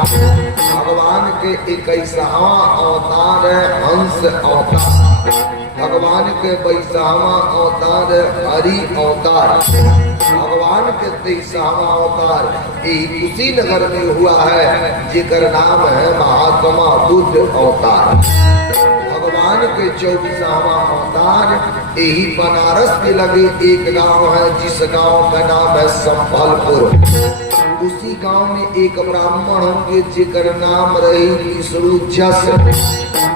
भगवान के 21वां अवतार है हंस अवतार। भगवान के 22वां अवतार है हरि अवतार। भगवान के 23वां अवतार यही कुशीनगर में हुआ है, जिकर नाम है महात्मा बुद्ध अवतार। भगवान के 24वां अवतार यही बनारस के लगे एक गांव है, जिस गांव का नाम है संभलपुर। उसी गांव में एक ब्राह्मण होंगे, जिकर नाम रही विष्णु जस।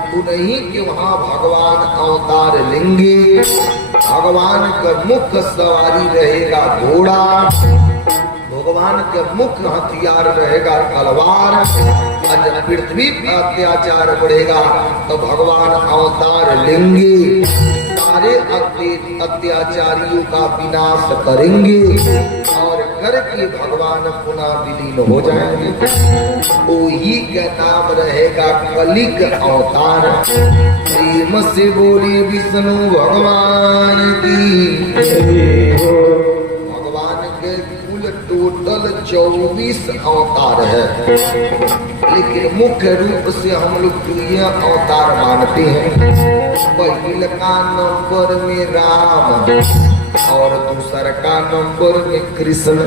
उन्हीं के वहां भगवान अवतार लेंगे। भगवान का मुख्य सवारी रहेगा घोड़ा। भगवान के मुख्य हथियार रहेगा तलवार। और जब पृथ्वी पर अत्याचार बढ़ेगा तो भगवान अवतार लेंगे, सारे अत्याचारियों का विनाश करेंगे और करके भगवान पुनः विलीन हो जाएंगे। वही का नाम रहेगा कलिक अवतार। प्रेम से बोली विष्णु भगवान की। भगवान के कुल टोटल 24 अवतार है, लेकिन मुख्य रूप से हम लोग दुनिया अवतार मानते हैं। पहले का नंबर में राम और दूसरा का नंबर में कृष्ण।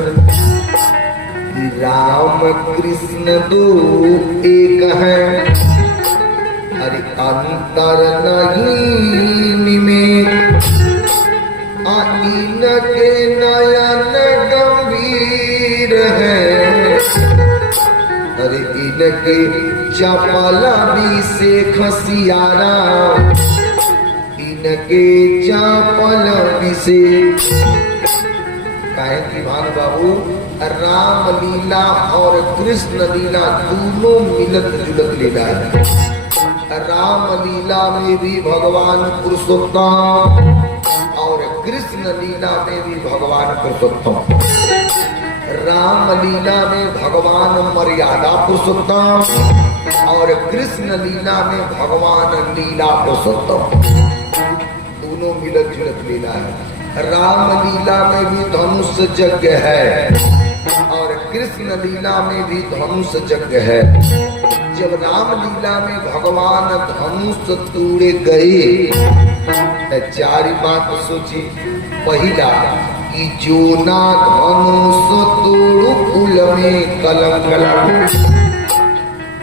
राम कृष्ण दो एक है, अरे अंतर नहीं में। इनके नयन गंभीर है, अरे इनके चपला भी से खसियारा। इनके चपल भी से कहे कि भान बाबू राम लीला और कृष्ण लीला दोनों मिलत जुलत लीला है। राम लीला में भी भगवान पुरुषोत्तम और कृष्ण लीला में भी भगवान पुरुषोत्तम। राम लीला में भगवान मर्यादा पुरुषोत्तम और कृष्ण लीला में भगवान लीला पुरुषोत्तम। दोनों मिलत जुलत लीला है। राम लीला में भी धनुष यज्ञ है और कृष्ण लीला में भी धनुष यज्ञ है। जब राम लीला में भगवान धनुष तोड़े गए, चार बात सोची। पहला कि जो ना धनुष तोड़ू कुल में कलंक लगे।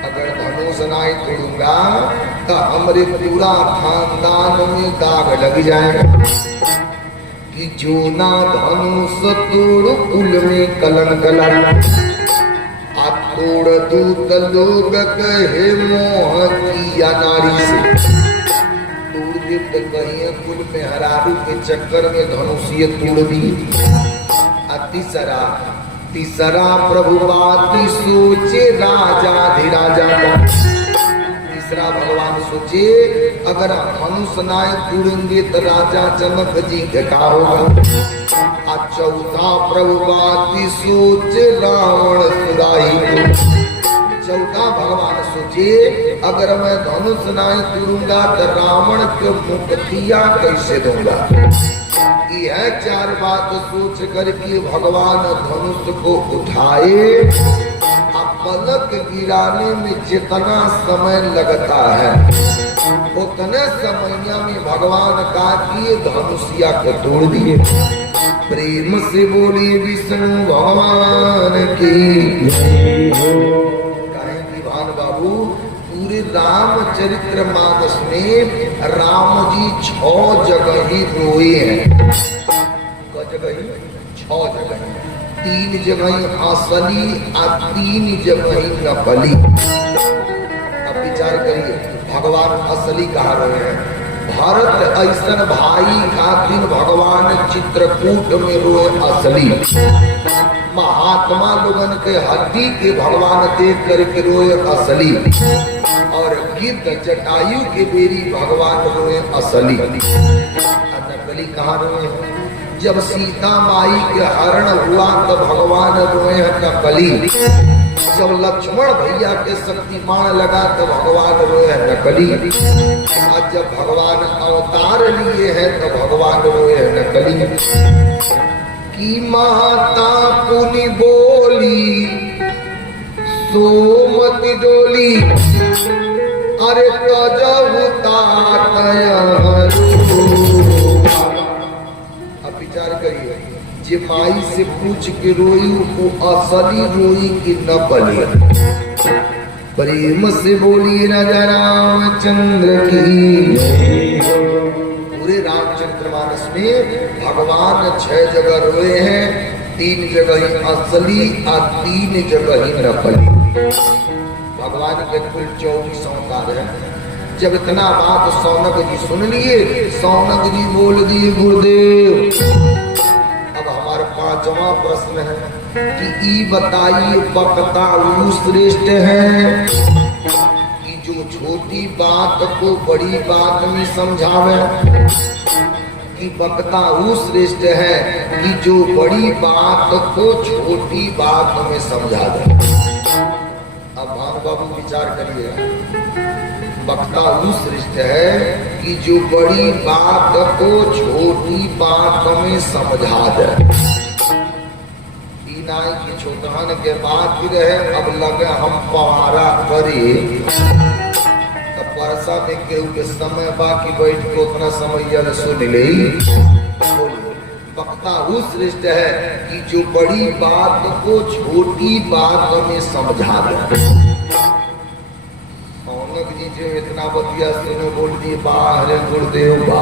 अगर धनुष नहीं तोड़ूंगा तो हमारे पूरा खानदान में दाग लग जाएगा। कि जो ना धनुष तोड़ू कुल में कलंक लगे। तोड़ दूत लोग कहे मोह किया नारी से। कहीं कुल में हरारू के चक्कर में धनुषीय तोड़ दी। तीसरा प्रभुपाति सोचे राजाधिराजा का। तीसरा भगवान सोचे अगर धनुष नाय तोड़ेंगे तो राजा जनक जी का होगा। चौथा प्रभुपाति सोचे रावण सुराही। चौथा भगवान सोचे अगर मैं धनुष नहीं तोड़ूंगा तो रावण को मुक्तियां कैसे दूंगा। यह चार बात सोच करके भगवान धनुष को उठाए। पलक गिराने में जितना समय लगता है उतने समय में भगवान का किए धनुषिया को तोड़ दिए। प्रेम से बोली विष्णु भगवान की। बाबू पूरे रामचरित्र मानस में राम जी 6 जगह ही रोए हैं। 6 जगह 3 जगह असली और 3 जगह नकली। अब विचार करिए भगवान असली कहा रहे हैं। भरत ऐसन भाई खातिर भगवान चित्रकूट में रोए असली। महात्मा लोगन के हड्डी के भगवान देख करके रोए असली। और गिद्ध जटायु के बेरी भगवान रोए असली। नकली कहाँ रोए? जब सीता माई के हरण हुआ तो भगवान रोए हैं नकली। जब लक्ष्मण भैया के शक्तिमान लगा तो भगवान रोए हैं नकली। और जब भगवान अवतार लिए हैं तो भगवान रोए हैं नकली। कि माता पुनि बोली सोमति डोली, अरे अब विचार करिए, जे माई से पूछ के रोई वो असली रोई कि नकली। प्रेम से बोली राजा रामचंद्र की। पूरे रामचंद्रमानस में भगवान 6 जगह रोए हैं, 3 जगह ही असली और 3 जगह ही नकली। भगवान के कुल 24 अवतार है। जब इतना बात सौनक जी सुन लिए, सौनक जी बोल दिए गुरुदेव। अब हमारा 5वां प्रश्न है कि ई बताइए बकता वो श्रेष्ठ है कि जो छोटी बात को बड़ी बात में समझावे, कि बकता वो श्रेष्ठ है कि जो बड़ी बात को छोटी बात में समझा दे। अब भानु बाबू विचार करिए, बकता वो श्रेष्ठ है कि जो बड़ी बात को छोटी बात में समझा दे। नाई की छोटहन के बाद भी रहे, अब लगे हम पवारा करे तो परसा में केहू के समय बाकी बैठ के उतना समय सुन ले। वक्ता वो श्रेष्ठ है कि जो बड़ी बात को छोटी बात में समझा दे। सौनक जी जो इतना बतिया सुनो बोल दिए बाहर गुरुदेव बा।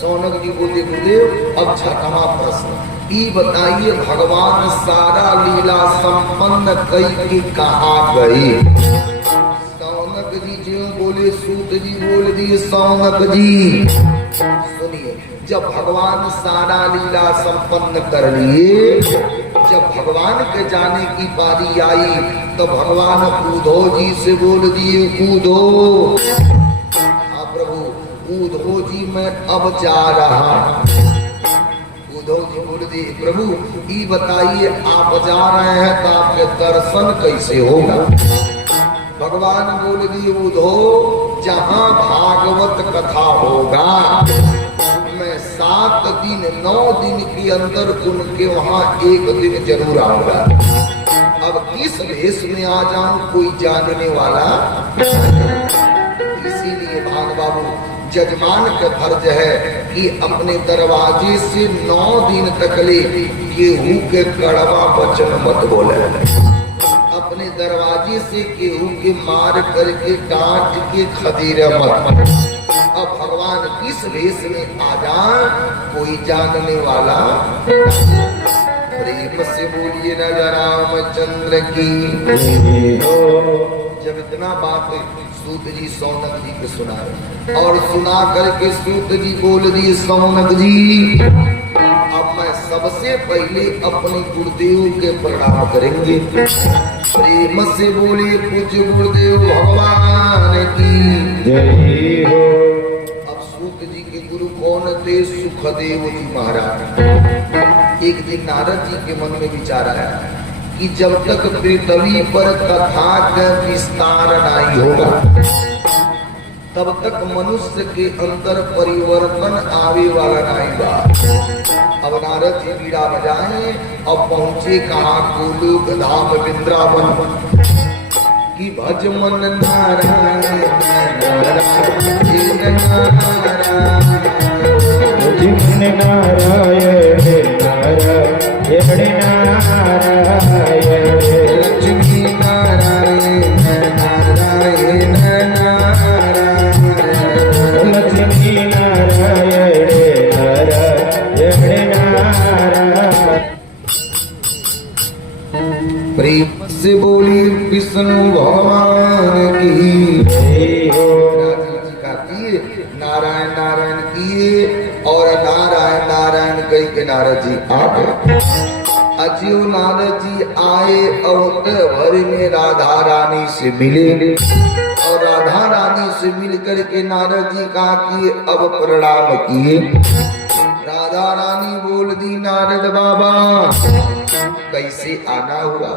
सौनक जी बोलते गुरुदेव अब 6वां प्रश्न ई बताइए, भगवान सारा लीला संपन्न कई के कहा गए। सौनक जी जो बोले, सूत जी बोल दिए सौनक जी सुनिए, जब भगवान सारा लीला संपन्न कर लिए, जब भगवान के जाने की बारी आई तो भगवान उद्धव जी से बोल दिए उद्धव, प्रभु उद्धव जी मैं अब जा रहा। उद्धव जी बोल दिए प्रभु ये बताइए आप जा रहे हैं तो आपके दर्शन कैसे होगा। भगवान बोल दिए उद्धव जहां भागवत कथा होगा मैं 7 दिन 9 दिन के अंदर उनके वहां 1 दिन जरूर आऊंगा। अब किस भेष में आ जाऊं कोई जानने वाला। इसीलिए भान बाबू जजमान का फर्ज है कि अपने दरवाजे से 9 दिन तक ले केहू के कड़वा वचन मत बोले। अपने दरवाजे से केहू के मार करके डांट के खदेरा मत। अब भगवान किस भेष में आ जाए कोई जानने वाला। प्रेम से बोलिए राजा रामचंद्र की। जब इतना बात सूत जी सौनक जी को सुना और सुना करके सूत जी बोल दिए सौनक जी अब मैं सबसे पहले अपने गुरुदेव के प्रणाम करेंगे। प्रेम से बोले कुछ गुरुदेव भगवान की जय हो। अब सूत जी के गुरु कौन थे? सुखदेव जी महाराज। एक दिन नारद जी के मन में विचार आया कि जब तक पृथ्वी पर कथा का विस्तार नहीं होगा तब तक मनुष्य के अंदर परिवर्तन आवे वाला नहीं बा। अब नारद जी बीड़ा बजाए और पहुंचे कहाँ गोलोक धाम वृंदावन की भज मन नारायण नारायण नारायण नारायण लक्ष्मी नारायण नारायण नारायण लक्ष्मी नारायण नारायण। प्रेम से बोली विष्णु भगवान की नारायण नारायण किए और नारायण नारायण कही के नारद जी आ गए। अजियो नारद जी आए और भर में राधा रानी से मिले और राधा रानी से मिलकर के नारद जी कहा कि अब प्रणाम किए। राधा रानी बोल दी नारद बाबा कैसे आना हुआ।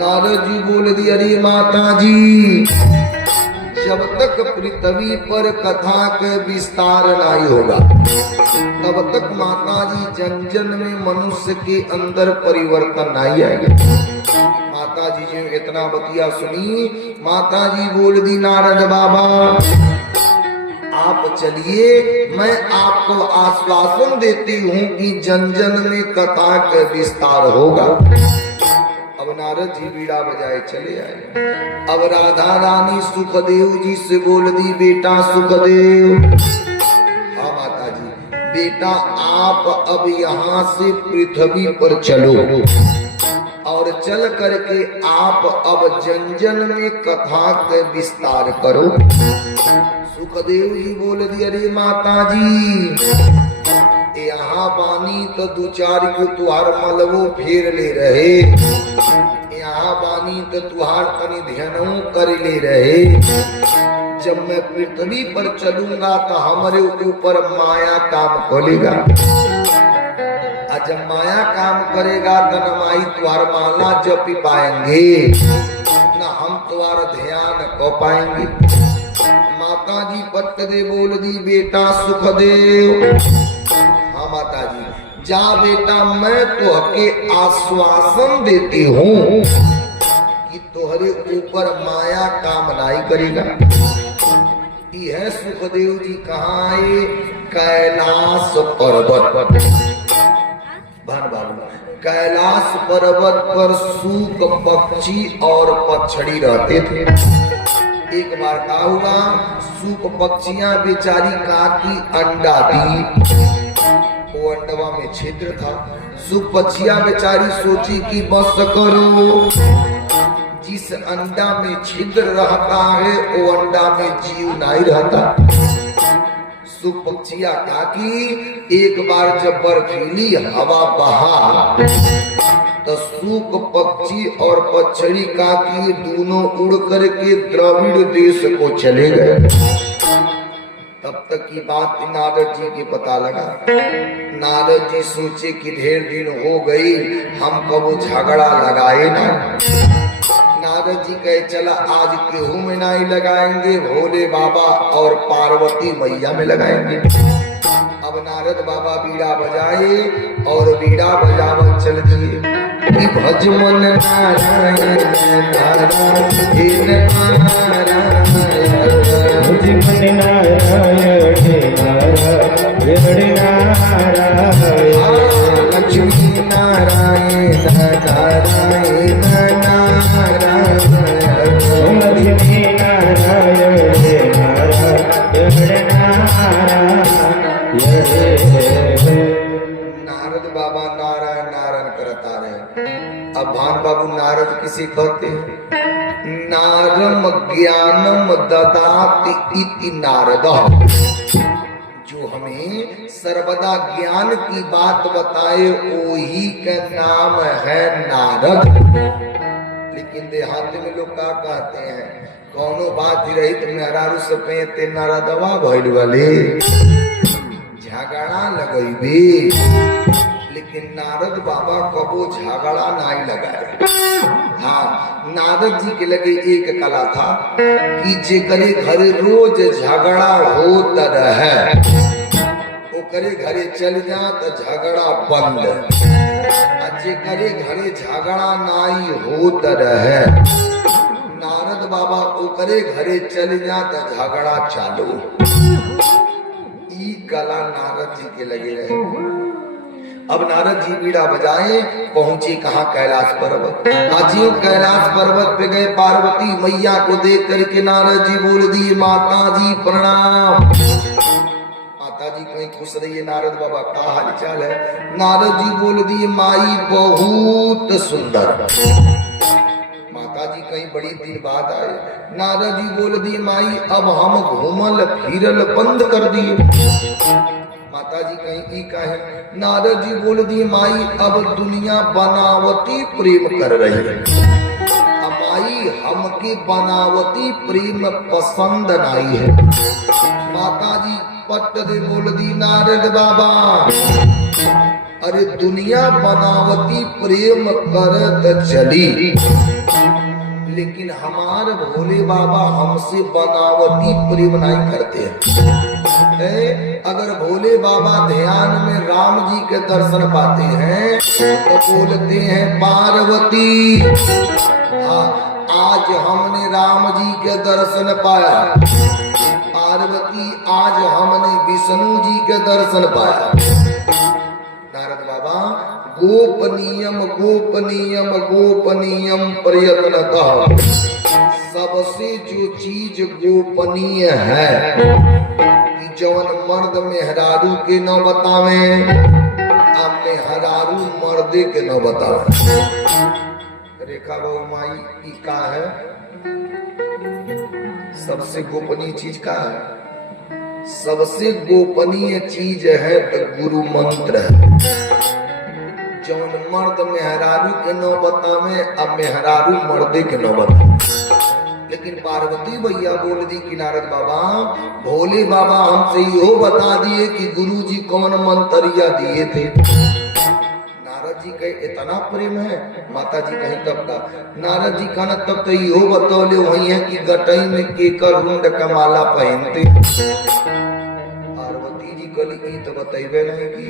नारद जी बोल दी अरे माता जी जब तक पृथ्वी पर कथा के विस्तार नहीं होगा तब तक माता जी जन जन में मनुष्य के अंदर परिवर्तन नहीं आएगा। माता जी जो इतना बतिया सुनी, माता जी बोल दी नारद बाबा आप चलिए, मैं आपको आश्वासन देती हूँ कि जन जन में कथा का विस्तार होगा। अब नारद जी बीड़ा बजाए चले आए। अब राधा रानी सुखदेव जी से बोल दी बेटा सुखदेव, हाँ माता जी, बेटा आप अब यहाँ से पृथ्वी पर चलो और चल करके आप अब जन जन में कथा का विस्तार करो। सुखदेव जी बोल दिए अरे माता जी यहाँ बानी तो दो चार को तुहार मलबो फेर ले रहे, यहाँ बानी तो तुहार तनी ध्यान कर ले रहे। जब मैं पृथ्वी पर चलूंगा तो हमारे ऊपर माया काम खोलेगा, और जब माया काम करेगा तो न माई तुहार माला जप पाएंगे न हम तुम्हारा ध्यान को पाएंगे। माता जी पट दे बोल दी बेटा सुखदेव, हाँ माता जी जा बेटा मैं तुहके आश्वासन देती हूँ कि तुहरे ऊपर माया काम नहीं करेगा। यह सुखदेव जी कहाँ आए? कैलाश पर्वत। कैलाश पर्वत पर सूक पक्षी और पक्षड़ी रहते थे। एक बार क्या हुआ, सूक पक्षियां बेचारी काकी अंडा दी, वो अंडवा में छिद्र था। सूक पक्षियां बेचारी सोची कि बस करो, जिस अंडा में छिद्र रहता है वो अंडा में जीव नहीं रहता। सूक पक्षियां काकी एक बार जब बर्फीली हवा बहा तो सूक पक्षी और पक्षड़ी काकी दोनों उड़ करके द्रविड़ देश को चले गए। तब तक की बात नारद जी के पता लगा। नारद जी सोचे कि ढेर दिन हो गई हम कबो झगड़ा लगाए ना। नारद जी कहे चला आज गेहूं में नहीं लगाएंगे, भोले बाबा और पार्वती मैया में लगाएंगे। अब नारद बाबा बीड़ा बजाए और बीड़ा बजावन चल दिए कि भज मन नारायण नारायण भज मन नारायण नारायण लक्ष्मी नारायण नारायण नारायण लक्ष्मी नारायण नारद बाबा नारायण नारायण करता रहे। अब भान बाबू नारद किसे कहते हैं? नारम ज्ञानम ददाति इति नारद, जो हमें सर्वदा ज्ञान की बात बताए वही का नाम है नारद। लेकिन देहात में लोग क्या कहते हैं, कौनो बात ही रही तो मेहरारू से कहते नारदवा भइल वाले झगड़ा लगैबे। लेकिन नारद बाबा कबो झगड़ा नहीं लगाए। हाँ, नारद जी के लगे एक कला था कि जेकरे घरे रोज झगड़ा होता रहे ओकरे घरे चल जा तो झगड़ा बंद, और जेकरे घरे झगड़ा नहीं होता रहे नारद बाबा ओकरे घरे चल जा तो झगड़ा चालू। ई कला नारद जी के लगे रहे। अब नारद जी बीड़ा बजाए पहुंचे कहा? कैलाश पर्वत। आजियों कैलाश पर्वत पे गए, पार्वती मैया को देख करके नारद जी बोल दिए माता जी प्रणाम। माता जी कहीं खुश रहिए, नारद बाबा का हाल चाल है? नारद जी बोल दिए माई बहुत सुंदर। माता जी कहीं बड़ी दिन बाद आए। नारद जी बोल दिए माई अब हम घूमल फिरल बंद कर दिए। माता जी कहीं ई कहे? नारद जी बोल दिए माई अब दुनिया बनावटी प्रेम कर रही है। माई हम हमके बनावटी प्रेम पसंद नहीं है। माता जी पट दे बोल दी नारद बाबा, अरे दुनिया बनावटी प्रेम करत चली, लेकिन हमारे भोले बाबा हमसे बनावटी प्रेम नहीं करते हैं। अगर भोले बाबा ध्यान में राम जी के दर्शन पाते हैं तो बोलते हैं पार्वती, आज हमने राम जी के दर्शन पाया, पार्वती आज हमने विष्णु जी के दर्शन पाया। नारद बाबा गोपनीयम गोपनीयम गोपनीयम प्रयत्नतः, सबसे जो चीज गोपनीय है कि जवन मर्द मेहरारू के न बतावे, अब मेहरारू मर्दे के न बतावे। रेखा बहु माई की का है, सबसे गोपनीय चीज का है? सबसे गोपनीय चीज है तो गुरु मंत्र है। जौन मर्द मेहरारू के न बतावे, अब मेहरारू मर्दे के न बतावे। लेकिन पार्वती भैया बोल दी कि नारद बाबा, भोले बाबा हमसे यो बता दिए कि गुरु जी कौन मंत्रिया दिए थे। नारद जी कहे इतना प्रेम है? माता जी कहे तब का? नारद जी कहना तब तो यो बतौले वही है कि गटई में केकर रुंड का माला पहनते। तो बताइबे नहीं कि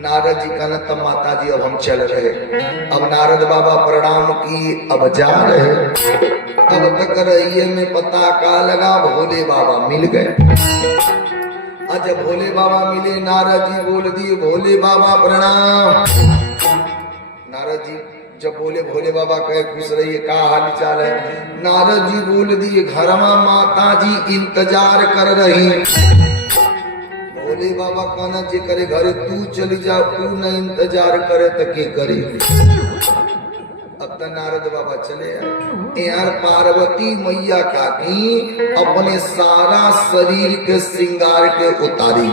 नारद जी कहना तब माता जी अब हम चल रहे। अब नारद बाबा प्रणाम की, अब जा रहे। अब तक रहिए में पता का लगा भोले बाबा मिल गए। जब भोले बाबा मिले, नारद जी बोल दिए भोले बाबा प्रणाम। नारद जी जब बोले भोले बाबा कहे खुश रहिए, का हाल चाल है? नारद जी बोल दिए घर में माता जी इंतजार कर रही। भोले बाबा कहना जे करे घरे तू चली जा, तू न इंतजार करे तो के करे। अब तक नारद बाबा चले आए। यार पार्वती मैया का की अपने सारा शरीर के श्रृंगार के उतारी।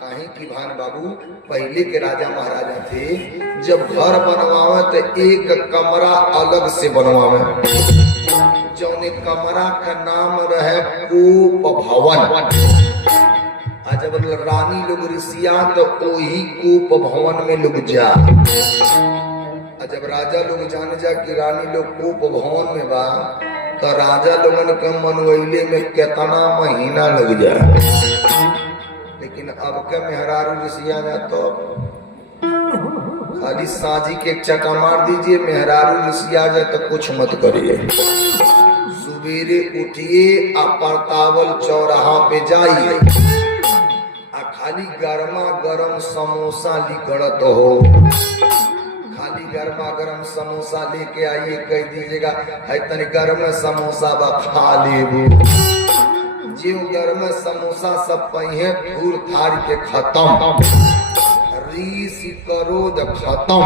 काहे की भान बाबू, पहले के राजा महाराजा थे, जब घर बनवावे तो एक कमरा अलग से बनवावे। जौने कमरा का नाम रहे कूप भवन। जब रानी लोग ऋषिया तो वही कूप भवन में लोग जा। जब राजा लोग जान जा कि रानी लोग कूप भवन में बा, तो राजा लोगन के मनवैले में कितना महीना लग जाए। लेकिन अब के मेहरारू ऋषिया जा तो खाली साझी के एक चटा मार दीजिए, मेहरारू ऋषिया जाए तो कुछ मत करिए। सुबेरे उठिए, परतावल चौराहा पे जाइए, खाली गर्मा गर्म समोसा लिकड़त हो। खाली गर्मा गर्म समोसा लेके आइए, कह दीजिएगा है तनी गर्म समोसा बा खा लेबू। जो गर्म समोसा सब पहिए फूल थार के खत्म, रीस करोद खत्म।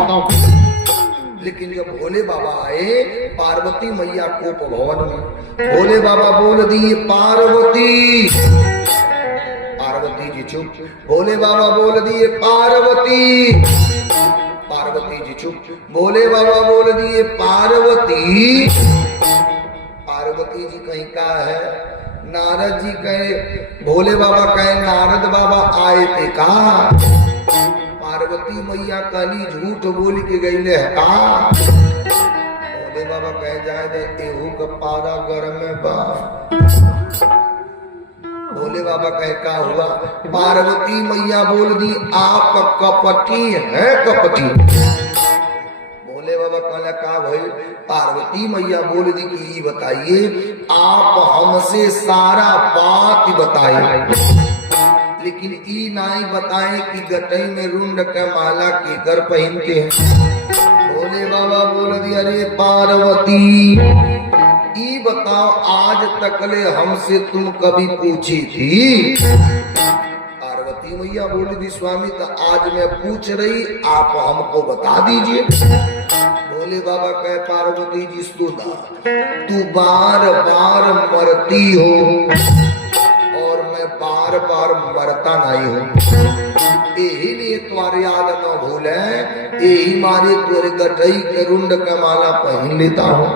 लेकिन जब भोले बाबा आए पार्वती मैया कोप भवन में, भोले बाबा बोल दिए पार्वती। पार्वती जी चुप। भोले बाबा बोल दिए पार्वती। पार्वती जी चुप। भोले बाबा बोल दिए पार्वती। पार्वती जी कहीं का है? नारद जी कहे, भोले बाबा कहे नारद बाबा आए थे का? पार्वती मैया काली झूठ बोल के गईले है का? भोले बाबा कहे जाए दे, एहू का पारा गरम में बा। भोले बाबा कहे का हुआ? पार्वती मैया बोल दी आप कपटी है कपटी। भोले बाबा कहला का भाई? पार्वती मैया बोल दी कि ये बताइए, आप हमसे सारा बात बताए, लेकिन ई नहीं बताए कि गटई में रुंड का माला केकर पहनते हैं। भोले बाबा बोल दी अरे पार्वती, ई बताओ आज तकले हमसे तुम कभी पूछी थी? पार्वती मैया बोली दी स्वामी तो आज मैं पूछ रही, आप हमको बता दीजिए। भोले बाबा कहे पार्वती जी सुना, तू बार बार मरती हो और मैं बार बार मरता नहीं हूँ, यही लिए तुम्हारे याद न भूले, यही मारे तुरे गठई के रुंड का माला पहन लेता हूँ।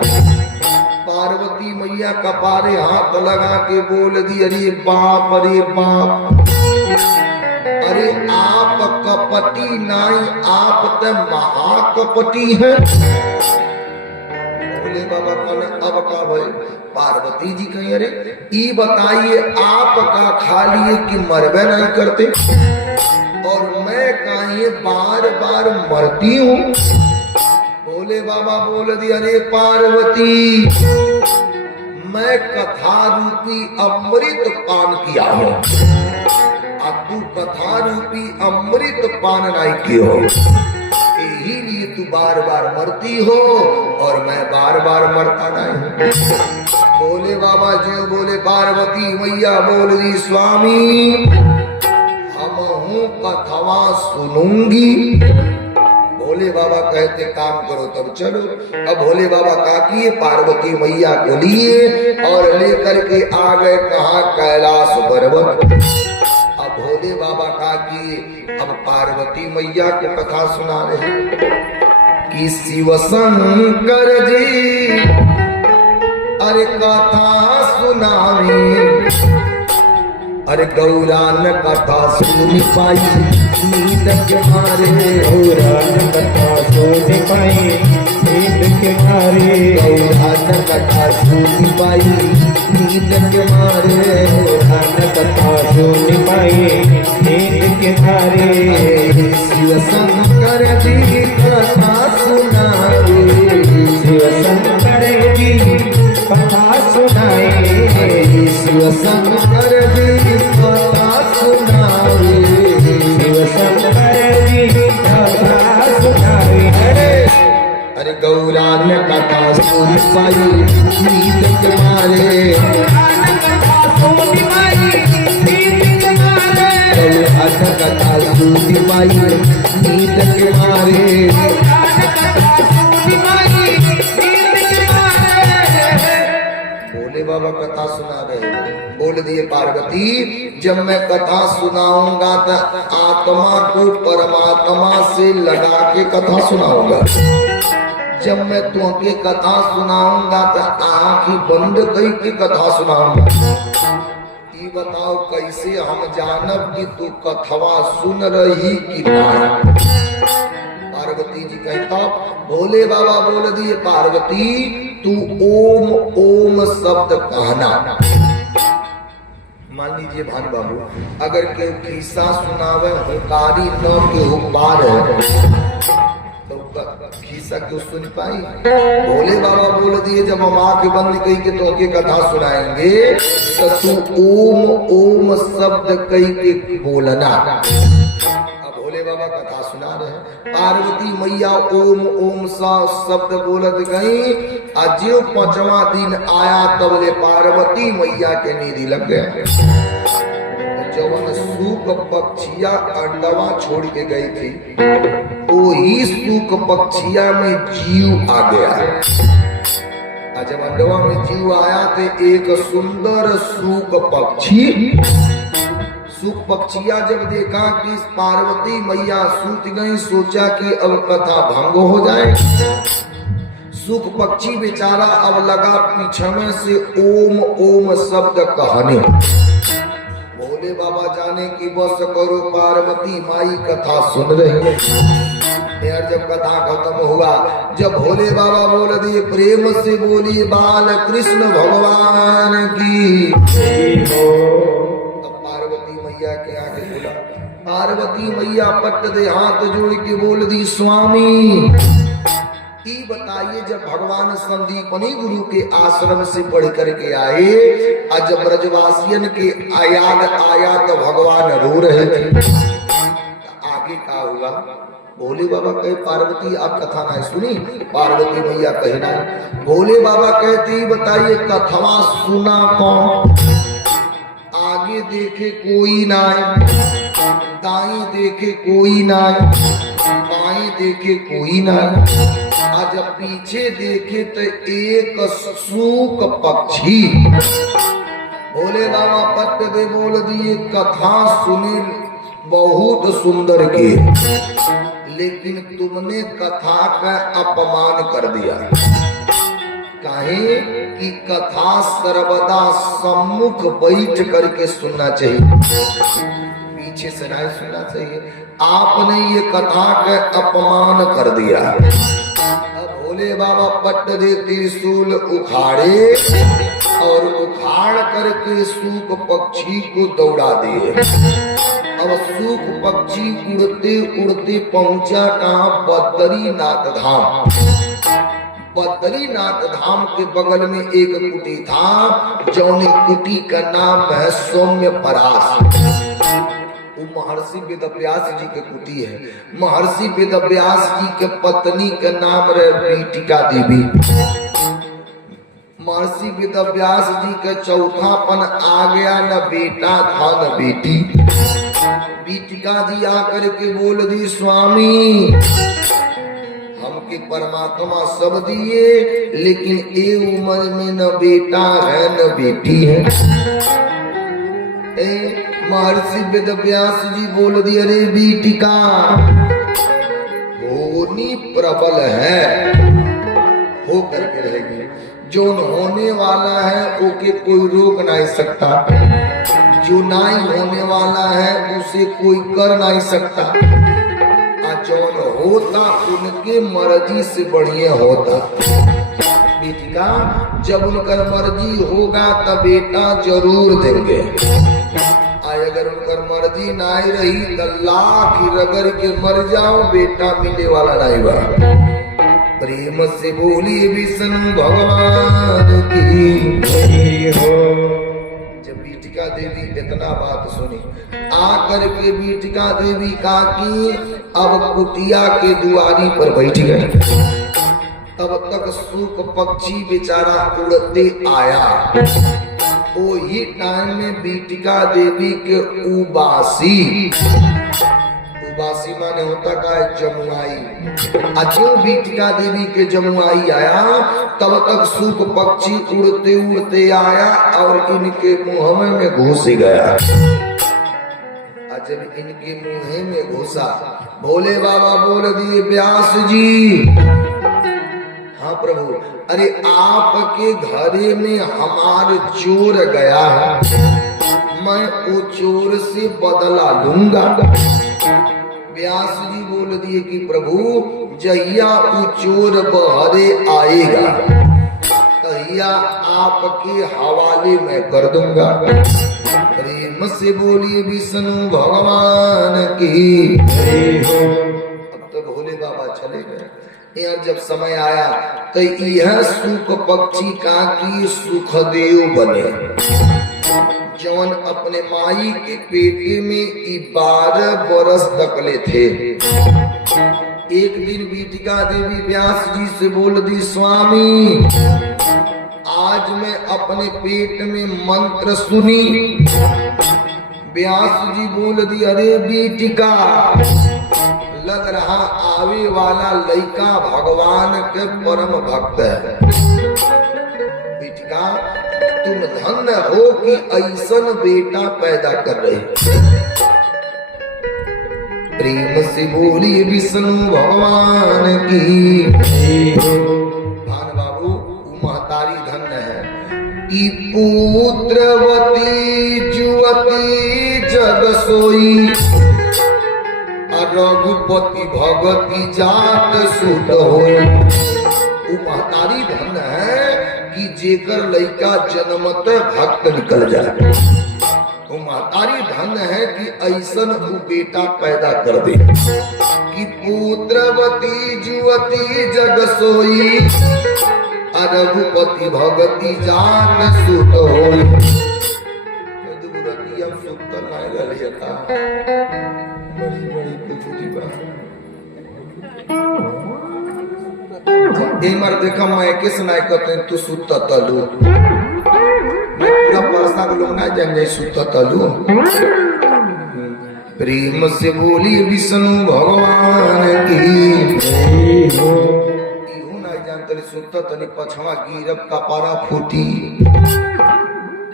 पार्वती मैया कपारे हाथ लगा के बोल दी, अरे बाप, अरे बाप, अरे आप कपटी नाई, आप तो महाकपटी है। बोले बाबा कौन अब का भाई? पार्वती जी कहीं, अरे ये बताइए आपका खा लिए कि मरबे नहीं करते, और मैं कहीं बार बार मरती हूँ। बोले बाबा बोल दी, अरे पार्वती, मैं कथा रूपी अमृत पान किया हूँ, अब तू कथा रूपी अमृत पान नहीं किया हो, यही लिए तू बार बार मरती हो और मैं बार बार मरता नहीं। बोले बाबा जो बोले पार्वती मैया बोल दी, स्वामी हम हूँ कथवा सुनूंगी। भोले बाबा कहते काम करो तब चलो। अब भोले बाबा का किए, पार्वती मैया को लिए और लेकर के आ गए कहा, कैलाश पर्वत। अब भोले बाबा का किए, अब पार्वती मैया को कथा सुना रहे कि शिव शंकर जी अरे कथा सुनावे, अरे गौरा न कथा सुन पाई नींद के मारे, गौरा न कथा सुन पाई नींद के मारे, गौरा न कथा सुन पाई नींद के मारे, गौरा न कथा सुन पाई नींद के मारे। शिव शंकर जी कथा सुनाए, शिव शंकर जी कथा सुनाए, शिव शंकर जी कथा सुनाए, शिव शंकर जी कथा सुनाए। अरे गौरा ने कथा सुन पाई नींद के मारे, गौरा ने कथा सुन पाई नींद के मारे। भोले बाबा कथा सुना रहे, बोल दिए पार्वती जब मैं कथा सुनाऊंगा तो आत्मा को परमात्मा से लगा के कथा सुनाऊंगा, जब मैं तुमके कथा सुनाऊंगा तो आंख बंद करके कथा सुनाऊंगा। ये बताओ कैसे हम जानब कि तू कथवा सुन रही कि नहीं? पार्वती जी कहता, भोले बाबा बोल दिए पार्वती तू ओम ओम शब्द कहना। मान लीजिए भानु बाबू, अगर केहू किस्सा सुनावे हुकारी न के हुकार है तो खिस्सा क्यों सुन पाई? भोले बाबा बोल दिए जब हम आंख बंद कही के तो के कथा सुनाएंगे तो तू ओम ओम शब्द कही के बोलना। अब भोले बाबा कथा सुना रहे, पार्वती मैया ओम ओम सा शब्द बोलत गई। अजो 5वां दिन आया तब ले पार्वती मैया के नींद लग गए। जवन सूक पक्षिया अंडवा छोड़ के गई थी तो ही सूक पक्षिया में जीव आ गया। जब अंडवा में जीव आया तो एक सुंदर सूक पक्षी, सूक पक्षिया जब देखा कि पार्वती मैया सूत गई, सोचा कि अब कथा भंग हो जाए। सूक पक्षी बेचारा अब लगा पीछे से ओम ओम शब्द कहने। भोले बाबा जाने की बस करो, पार्वती माई कथा सुन रही है। यार जब कथा खत्म हुआ, जब भोले बाबा बोल दिए प्रेम से बोलिए बाल कृष्ण भगवान की, तब पार्वती मैया के आगे बोला, पार्वती मैया पट दे हाथ जोड़ के बोल दी स्वामी ये बताइए जब भगवान संदीपनी गुरु के आश्रम से पढ़ करके आए और जब ब्रजवासियन के याद आया तो भगवान रो रहे थे, आगे क्या हुआ? भोले बाबा कहे पार्वती आप कथा नहीं सुनी? पार्वती मैया कहे नहीं। भोले बाबा कहते बताइए कथवा सुना कौन? आगे देखे कोई नहीं, दाई देखे कोई नहीं, बाई देखे कोई नहीं, आज पीछे देखे तो एक सूक पक्षी। भोले बाबा पट दे बोल दिए कथा सुनी बहुत सुंदर के, लेकिन तुमने कथा का अपमान कर दिया। काहे? कि कथा सर्वदा सम्मुख बैठ करके सुनना चाहिए, पीछे से नहीं सुनना चाहिए। आपने ये कथा का अपमान कर दिया। अब भोले बाबा पट दे त्रिशूल उखाड़े और उखाड़ करके सूक पक्षी को दौड़ा दिए। अब सूक पक्षी उड़ते उड़ते पहुंचा कहाँ? बद्रीनाथ धाम। बद्रीनाथ धाम के बगल में एक कुटी था, जौन कुटी का नाम है सौम्य परास। वो महर्षि वेदव्यास जी के कुटी है। महर्षि वेदव्यास जी के पत्नी का नाम रहे बीटिका देवी। महर्षि वेदव्यास जी का चौथापन आ गया, न बेटा था न बेटी। बीटिका जी आकर के बोल दी, स्वामी हमके परमात्मा सब दिए, लेकिन ए उम्र में न बेटा है न बेटी है। महर्षि वेदव्यास जी बोल दिए, अरे बीटिका होनी प्रबल है, हो करके रहेगी। जो होने वाला है ओके कोई रोक नहीं सकता, जो नहीं होने वाला है उसे कोई कर नहीं सकता। जौन होता उनके मर्जी से बढ़िया होता। बेटिका जब उनकर मर्जी होगा तब बेटा जरूर देंगे। अगर उनकर मर्जी नहीं रही तो लाख रगड़ के मर जाओ, बेटा मिलने वाला नहीं बा। प्रेम से बोली विष्णु भगवान की हो। जब बीटिका देवी इतना बात सुनी, आकर के बीटिका देवी का की अब कुटिया के दुआरी पर बैठ गए। तब तक सूक पक्षी बेचारा उड़ते आया। वही टाइम में बीटिका देवी के उबासी माने होता का जमुआई। अजो बीटिका देवी के जमुआई आया, तब तक सूक पक्षी उड़ते उड़ते आया और इनके मुंह में घुस गया। जब इनके मुंह में घुसा, भोले बाबा बोल दिए, व्यास जी हाँ प्रभु, अरे आपके घरे में हमारे चोर गया है, मैं वो चोर से बदला लूंगा। व्यास जी बोल दिए कि प्रभु जहिया वो चोर बहरे आएगा तहिया आपके हवाले मैं कर दूंगा। प्रेम से बोलिए विष्णु भगवान की। अब तो भोले बाबा चले गए। यार जब समय आया तो यह सुख पक्षी का की सुखदेव बने, जौन अपने माई के पेटे में 12 बरस तकले थे। एक दिन बीटिका देवी व्यास जी से बोल दी, स्वामी आज मैं अपने पेट में मंत्र सुनी। व्यास जी बोल दी, अरे बीटिका लग रहा आवे वाला लड़का भगवान के परम भक्त है। बेटिका तुम धन्य हो कि ऐसन बेटा पैदा कर रहे। प्रेम से बोली विष्णु भगवान की। भान बाबू महतारी धन्य है कि पुत्रवती जुवती जग सोई, रघुपति भगति जात सुत होई। महतारी धन्य है कि जेकर लड़का जन्मत भक्त निकल जाए। वो महतारी धन्य है कि ऐसन वो बेटा पैदा कर दे कि पुत्रवती जुवती जग सोई, रघुपति भगति जात सुत होई। सुत नहीं रहिएता बड़ी कुछ मर देखा मैं किस नाय कहते तू सुत तलू परसा के लोग ना जान जाए सुत तलू। प्रेम से बोली विष्णु भगवान की। ना जानते सुत तनी पछवा गिरब कपारा फूटी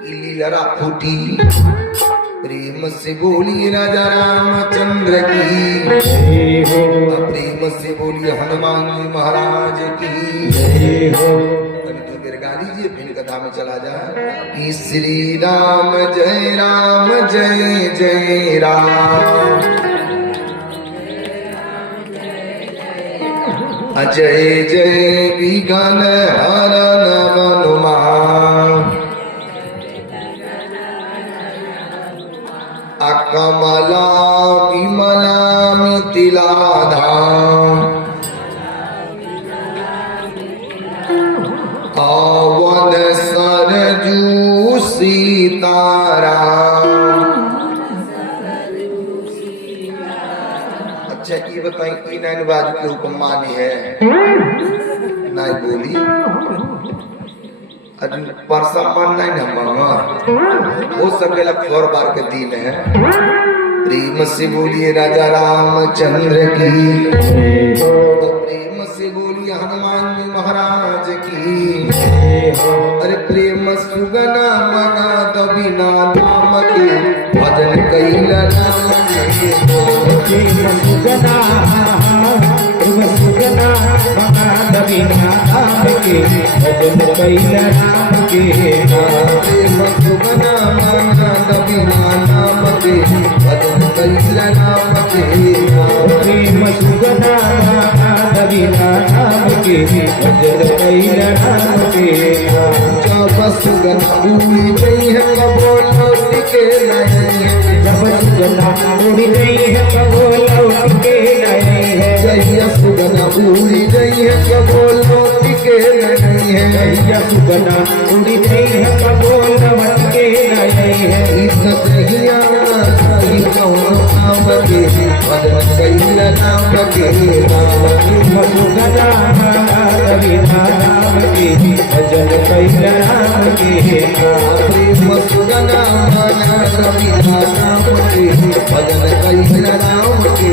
लीलरा फूटी। प्रेम से बोली राजा रामचंद्र की। प्रेम से बोली हनुमान जी महाराज की। तो गाली जी फिर श्रद्धा में चला जाए कि श्री राम जय जय राम, जय जय विघ्न हरन हनुमान, अकमला विमला मिथिलाधाम, अवध सरजू सीताराम। अच्छा ये बताई कि नैन बाजू के हुक्म मानी है नहीं बोली परसा मन नहीं न मांगा हो सकेला फोर बार के दिन है। प्रेम से बोलिए राजा रामचंद्र की, प्रेम से बोलिए हनुमान जी महाराज की। अरे प्रेम सुगना मना दबिना नाम के भजन कैला नाम के, प्रेम सुगना मना दबिना नाम के भजन कैला नाम के। प्रेम सुगना मना दबिना नाम के भजन कैला नाम के, प्रेम सुगना मना दबिना नाम के भजन कैला नाम के। जब सुगना उड़ी गई है कबो लौट के नहीं है, जब सुगना उड़ी गई है कबो लौट के नहीं है, जहिया सुगना उड़ी गई है कबो लौट के नहीं है, जहिया सुगना उड़ी गई है कबो लौट के नहीं है। इज्जत हिया चाहिए कौन नाम के भजन कैला नाम के, प्रेम सुगना मना दबिना नाम के भजन कैला नाम के। प्रेम सुगना मना दबिना नाम के भजन कैला नाम के,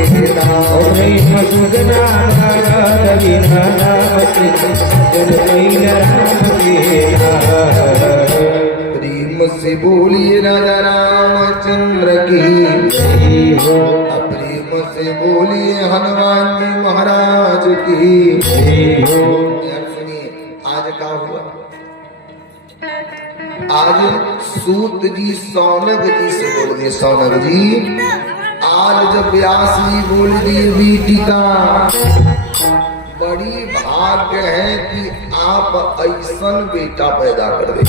प्रेम सुगना मना दबिना नाम के भजन कैला नाम के। प्रेम से बोलिए राजा रामचंद्र की, प्रेम से बोलिए हनुमान जी महाराज की। यार सुनिए आज क्या हुआ, आज सूत जी सौनक जी से बोल दिए, सौनक जी आज जब व्यास जी बोल दिए बेटी का बड़ी भाग्य है कि आप ऐसन बेटा पैदा कर दे।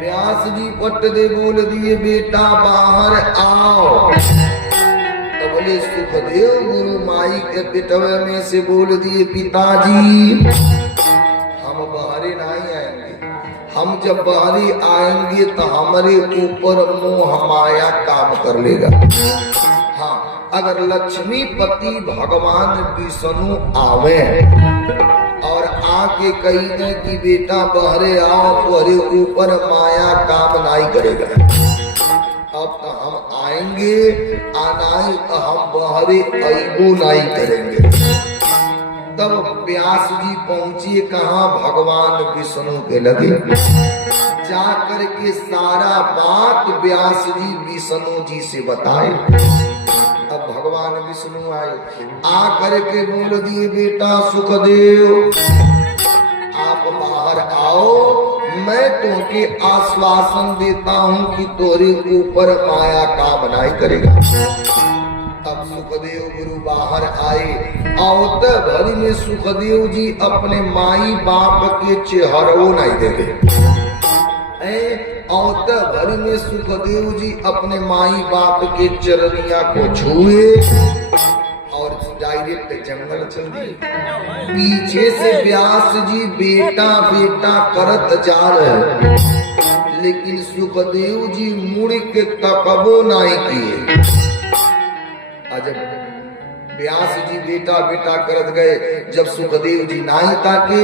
व्यास जी पट दे बोल दिए बेटा बाहर आओ, तो बोले सुखदेव गुरु माई के पिटवे में से बोल दिए पिताजी हम बाहरे नहीं आएंगे, हम जब बाहरी आएंगे तो हमारे ऊपर मोह माया काम कर लेगा। हाँ अगर लक्ष्मीपति भगवान विष्णु आवे और आके कही कि बेटा बहरे आओ तुम्हारे ऊपर माया काम नहीं करेगा, अब तो हम आएंगे आनाई तो हम बहरे अबू नहीं करेंगे। तब व्यास जी पहुंचिए कहाँ, भगवान विष्णु के लगे, जा करके सारा बात व्यास जी विष्णु जी से बताए। अब भगवान विष्णु आए, आ करके बोल दिए बेटा सुखदेव आप बाहर आओ, मैं तुमके आश्वासन देता हूँ कि तोरे ऊपर माया काम नहीं करेगा। अब सुखदेव गुरु बाहर आए, औत भरी में सुखदेव जी अपने माई बाप के चेहरों नहीं देखे। औत भरी में सुखदेव जी अपने माई बाप के चरनिया को छुए और डायरेक्ट जंगल चल दिए। पीछे से व्यास जी बेटा बेटा करत जा रहे, लेकिन सुखदेव जी मुड़ के तकबो नहीं किए। अजब व्यास जी बेटा बेटा करत गए, जब सुखदेव जी नहीं ताके,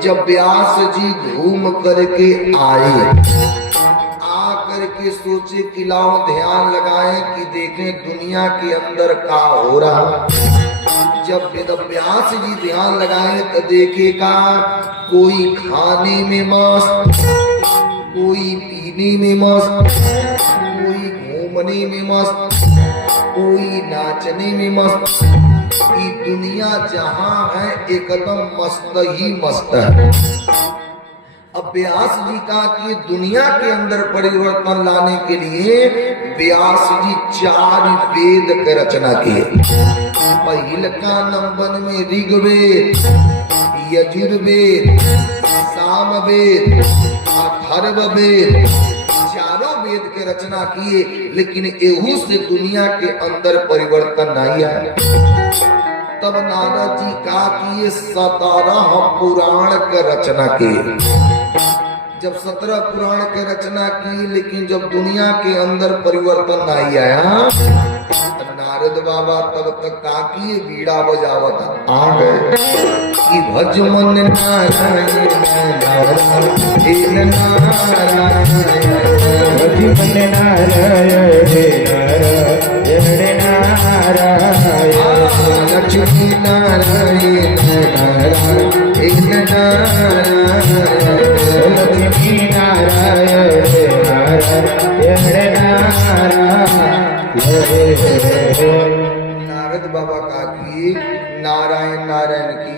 जब व्यास जी घूम करके आए, करके सोचे कि लाओ ध्यान लगाएं कि देखें दुनिया के अंदर क्या हो रहा। जब व्यास जी ध्यान लगाएं तो देखेगा कोई खाने में मस्त, कोई पीने में मस्त, कोई घूमने में मस्त, कोई नाचने में मस्त। ये दुनिया जहां है एकदम मस्त ही मस्त है। अब व्यास जी का कि दुनिया के अंदर परिवर्तन लाने के लिए व्यास जी 4 वेद की रचना किए। पहिल का नंबर में ऋग्वेद, यजुर्वेद, सामवेद, अथर्ववेद, चारों वेद के रचना किए, लेकिन एहू से दुनिया के अंदर परिवर्तन नहीं आया। तब नारद जी का कि ये 17 पुराण के रचना किए। जब 17 पुराण के रचना की, लेकिन जब दुनिया के अंदर परिवर्तन नहीं आया, नारद बाबा तब तक ताकि बीड़ा बजावत आ गए कि भज मन नारायण नारायण नारायण, भज मन नारायण नारायण नारायण, लक्ष्मी नारायण नारायण नारायण, लक्ष्मी नारायण नारायण नारायण। नारद बाबा का की नारायण नारायण की,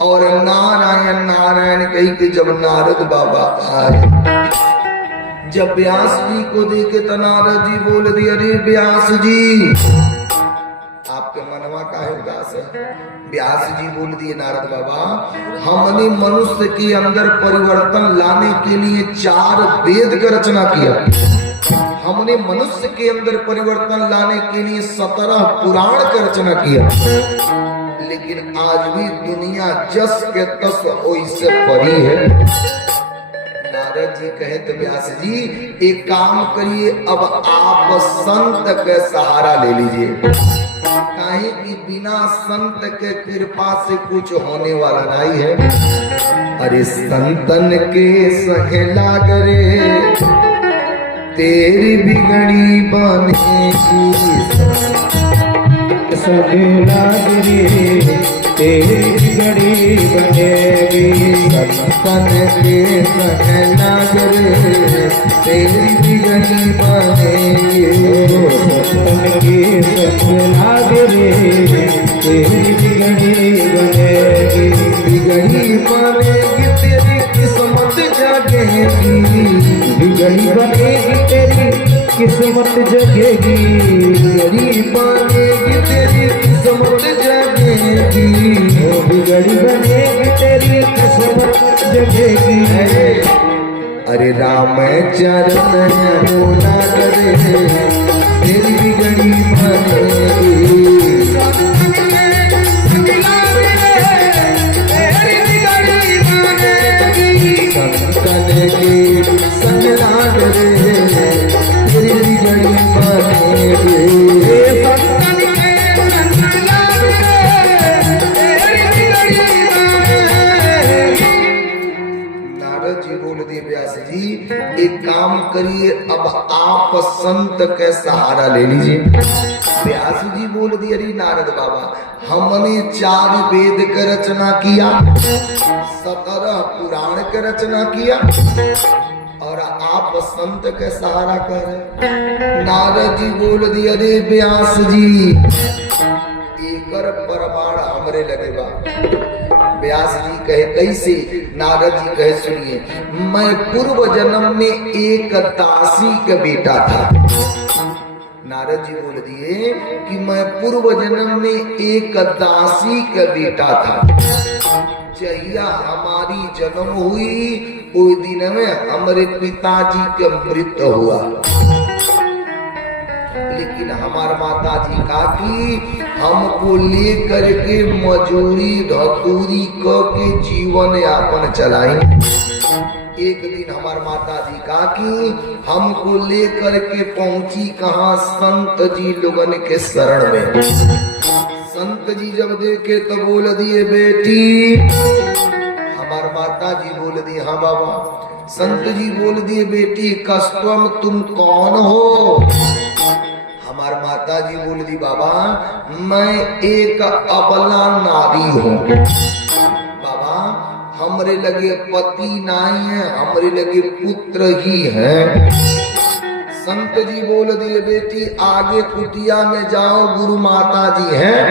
और नारायण नारायण कही कि जब नारद बाबा आए, जब व्यास जी को देखे तो नारद जी बोल दिए, अरे व्यास जी आपके मनवा का है उदास है। व्यास जी बोल दिए, नारद बाबा हमने मनुष्य के अंदर परिवर्तन लाने के लिए 4 वेद का रचना किया। हमने मनुष्य के अंदर परिवर्तन लाने के लिए 17 पुराण का रचना किया, लेकिन आज भी दुनिया जस के तस ओइसे परी है। नारद जी कहे तो व्यास जी एक काम करिए, अब आप संत के सहारा ले लीजिए, काहे कि बिना संत के कृपा से कुछ होने वाला नहीं है। अरे संतन के सहे लागरे तेरी बिगड़ी बनेगी, सगे लागरे तेरी बिगड़ी बनेगी, संतन के सहे लागरे तेरी बिगड़ी बनेगी, संतन के सगे लागरे तेरी बिगड़ी बनेगी, बिगड़ी बनेगी तेरी किस्मत जागेगी, बिगड़ी बनेगी तेरी किस्मत जगेगी, बिगड़ी बनेगी तेरी किस्मत जागेगी, बिगड़ी बनेगी तेरी किस्मत जगेगी। अरे राम चरण अनुना करे तेरी बिगड़ी बनेगी, संतन के संग लाग रे तेरी बिगड़ी बनेगी, संतन के संग लाग रे तेरी बिगड़ी बनेगी। नारद जी बोल दिए, व्यास जी एक काम करिए, अब आप संत के सहारा ले लीजिए। व्यास जी बोल दिए, अरे नारद बाबा हमने 4 वेद का रचना किया, 17 पुराण का रचना किया, और आप संत के सहारा कर रहे। नारद जी बोल दिए, अरे व्यास जी एकर प्रमाण हमरे लगेगा। व्यास जी कहे कैसे? नारद जी कहे सुनिए, मैं पूर्व जन्म में एक दासी का बेटा था। नारद जी बोल दिए कि मैं पूर्व जन्म में एक दासी का बेटा था। जहिया हमारी जन्म हुई उस दिन में हमारे पिताजी का मृत्यु हुआ, लेकिन हमार माता जी का कि हमको लेकर के मजूरी धतूरी के जीवन यापन चलाई। एक दिन हमार माता जी का कि हमको लेकर के पहुंची कहा, संत जी लोगन के शरण में। संत जी जब देखे तो बोल दिए, बेटी। हमार माता जी बोल दिए, हाँ बाबा। संत जी बोल दिए, बेटी कस्तम तुम कौन हो? हमार माता जी बोल दी, बाबा मैं एक अबला नारी हूँ। बाबा हमरे लगे पति नहीं है, हमरे लगे पुत्र ही है। संत जी बोल दिए, बेटी आगे कुटिया में जाओ, गुरु माता जी हैं,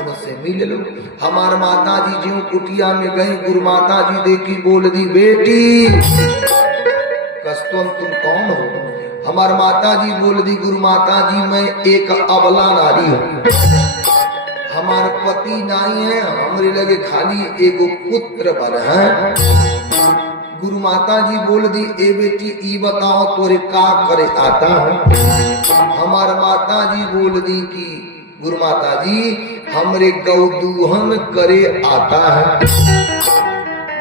उनसे मिल लो। हमार माता जी ज्यों कुटिया में गई, गुरु माता जी देखी, बोल दी बेटी कस्तुम तुम कौन हो? हमार माता जी बोल दी, गुरु माता जी मैं एक अबला नारी हूँ, हमार पति नहीं है, हमरे लगे खाली एगो पुत्र बन है। गुरु माता जी बोल दी, ए बेटी ई बताओ तोरे का करे आता है? हमार माता जी बोल दी कि गुरु माता जी हमरे गौदूहन करे आता है।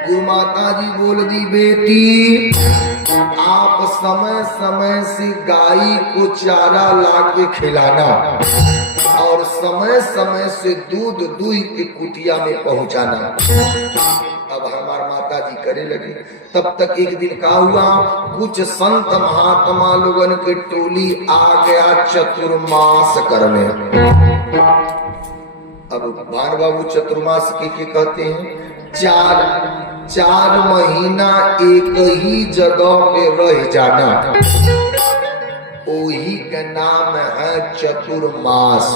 गुरु माता जी बोल दी, बेटी आप समय समय से गाय को चारा ला के खिलाना और समय समय से दूध दूध के कुटिया में पहुंचाना। अब हमार माता जी करे लगी। तब तक एक दिन का हुआ, कुछ संत महात्मा लोगन के टोली आ गया चतुर्मास करने। अब भान बाबू चतुर्मास के कहते हैं? चार महीना एक ही जगह पे रह जाना, वही का नाम है चतुर्मास।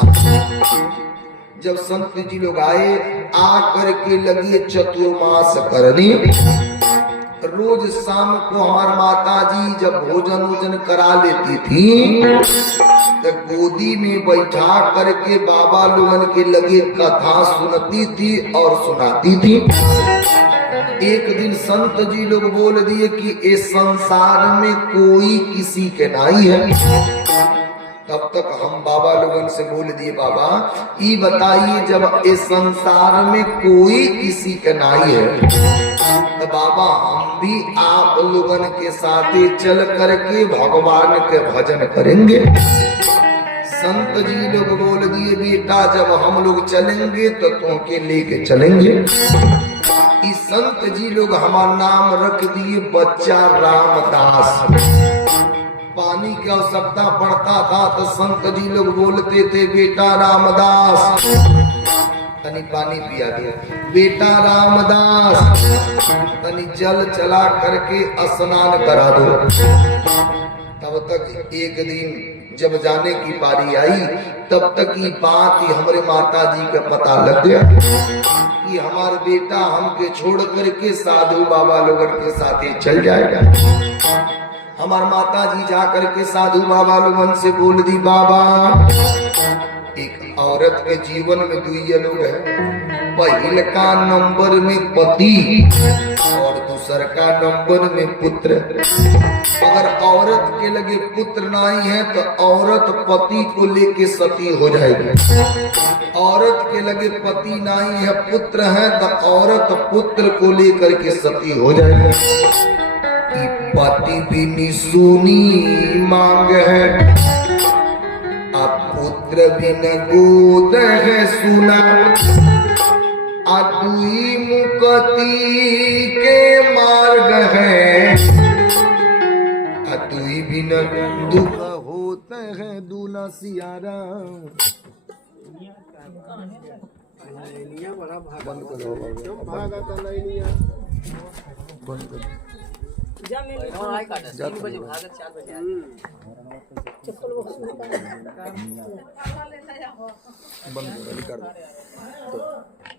जब संत जी लोग आए, आ करके लगे चतुर्मास करने। रोज शाम को हमार माता जी जब भोजन करा लेती थी तो गोदी में बैठा करके बाबा लोगन के लगे कथा सुनती थी और सुनाती थी। एक दिन संत जी लोग बोल दिए कि इस संसार में कोई किसी के नहीं है। तब तक हम बाबा लोगन से बोल दिए, बाबा ये बताइए जब इस संसार में कोई किसी का नहीं है तो बाबा हम भी आप लोगन के साथ चल करके भगवान के भजन करेंगे। संत जी लोग बोल दिए, बेटा जब हम लोग चलेंगे तो तुमके लेके चलेंगे। इस संत जी लोग हमारा नाम रख दिए बच्चा रामदास। पानी की आवश्यकता पड़ता था तो संत जी लोग बोलते थे, बेटा रामदास तनी पानी पिया दे, बेटा रामदास तनी जल चला करके स्नान करा दो। तब तक एक दिन जब जाने की बारी आई, तब तक ये बात ही हमारे माता जी का पता लग गया कि हमारा बेटा हमके छोड़ करके साधु बाबा लोगन के साथ चल जाएगा। हमार माता जी जा करके साधु बाबा लोगन से बोल दी, बाबा एक औरत के जीवन में दुइया लोग है, पहले का नंबर में पति और दूसर का नंबर में पुत्र। अगर औरत के लगे पुत्र नहीं है तो औरत पति को लेके सती हो जाएगी। औरत के लगे पति नहीं है, पुत्र है तो औरत पुत्र को लेकर के सती हो जाएगी। पति बिन सुनी मांग है, अब पुत्र बिन गोद है सुना, दुई मुक्ति के मार्ग है, दुई बिन दुख होते हैं दूल्हा सियारा। बंद करो, बंद करो। बंद कर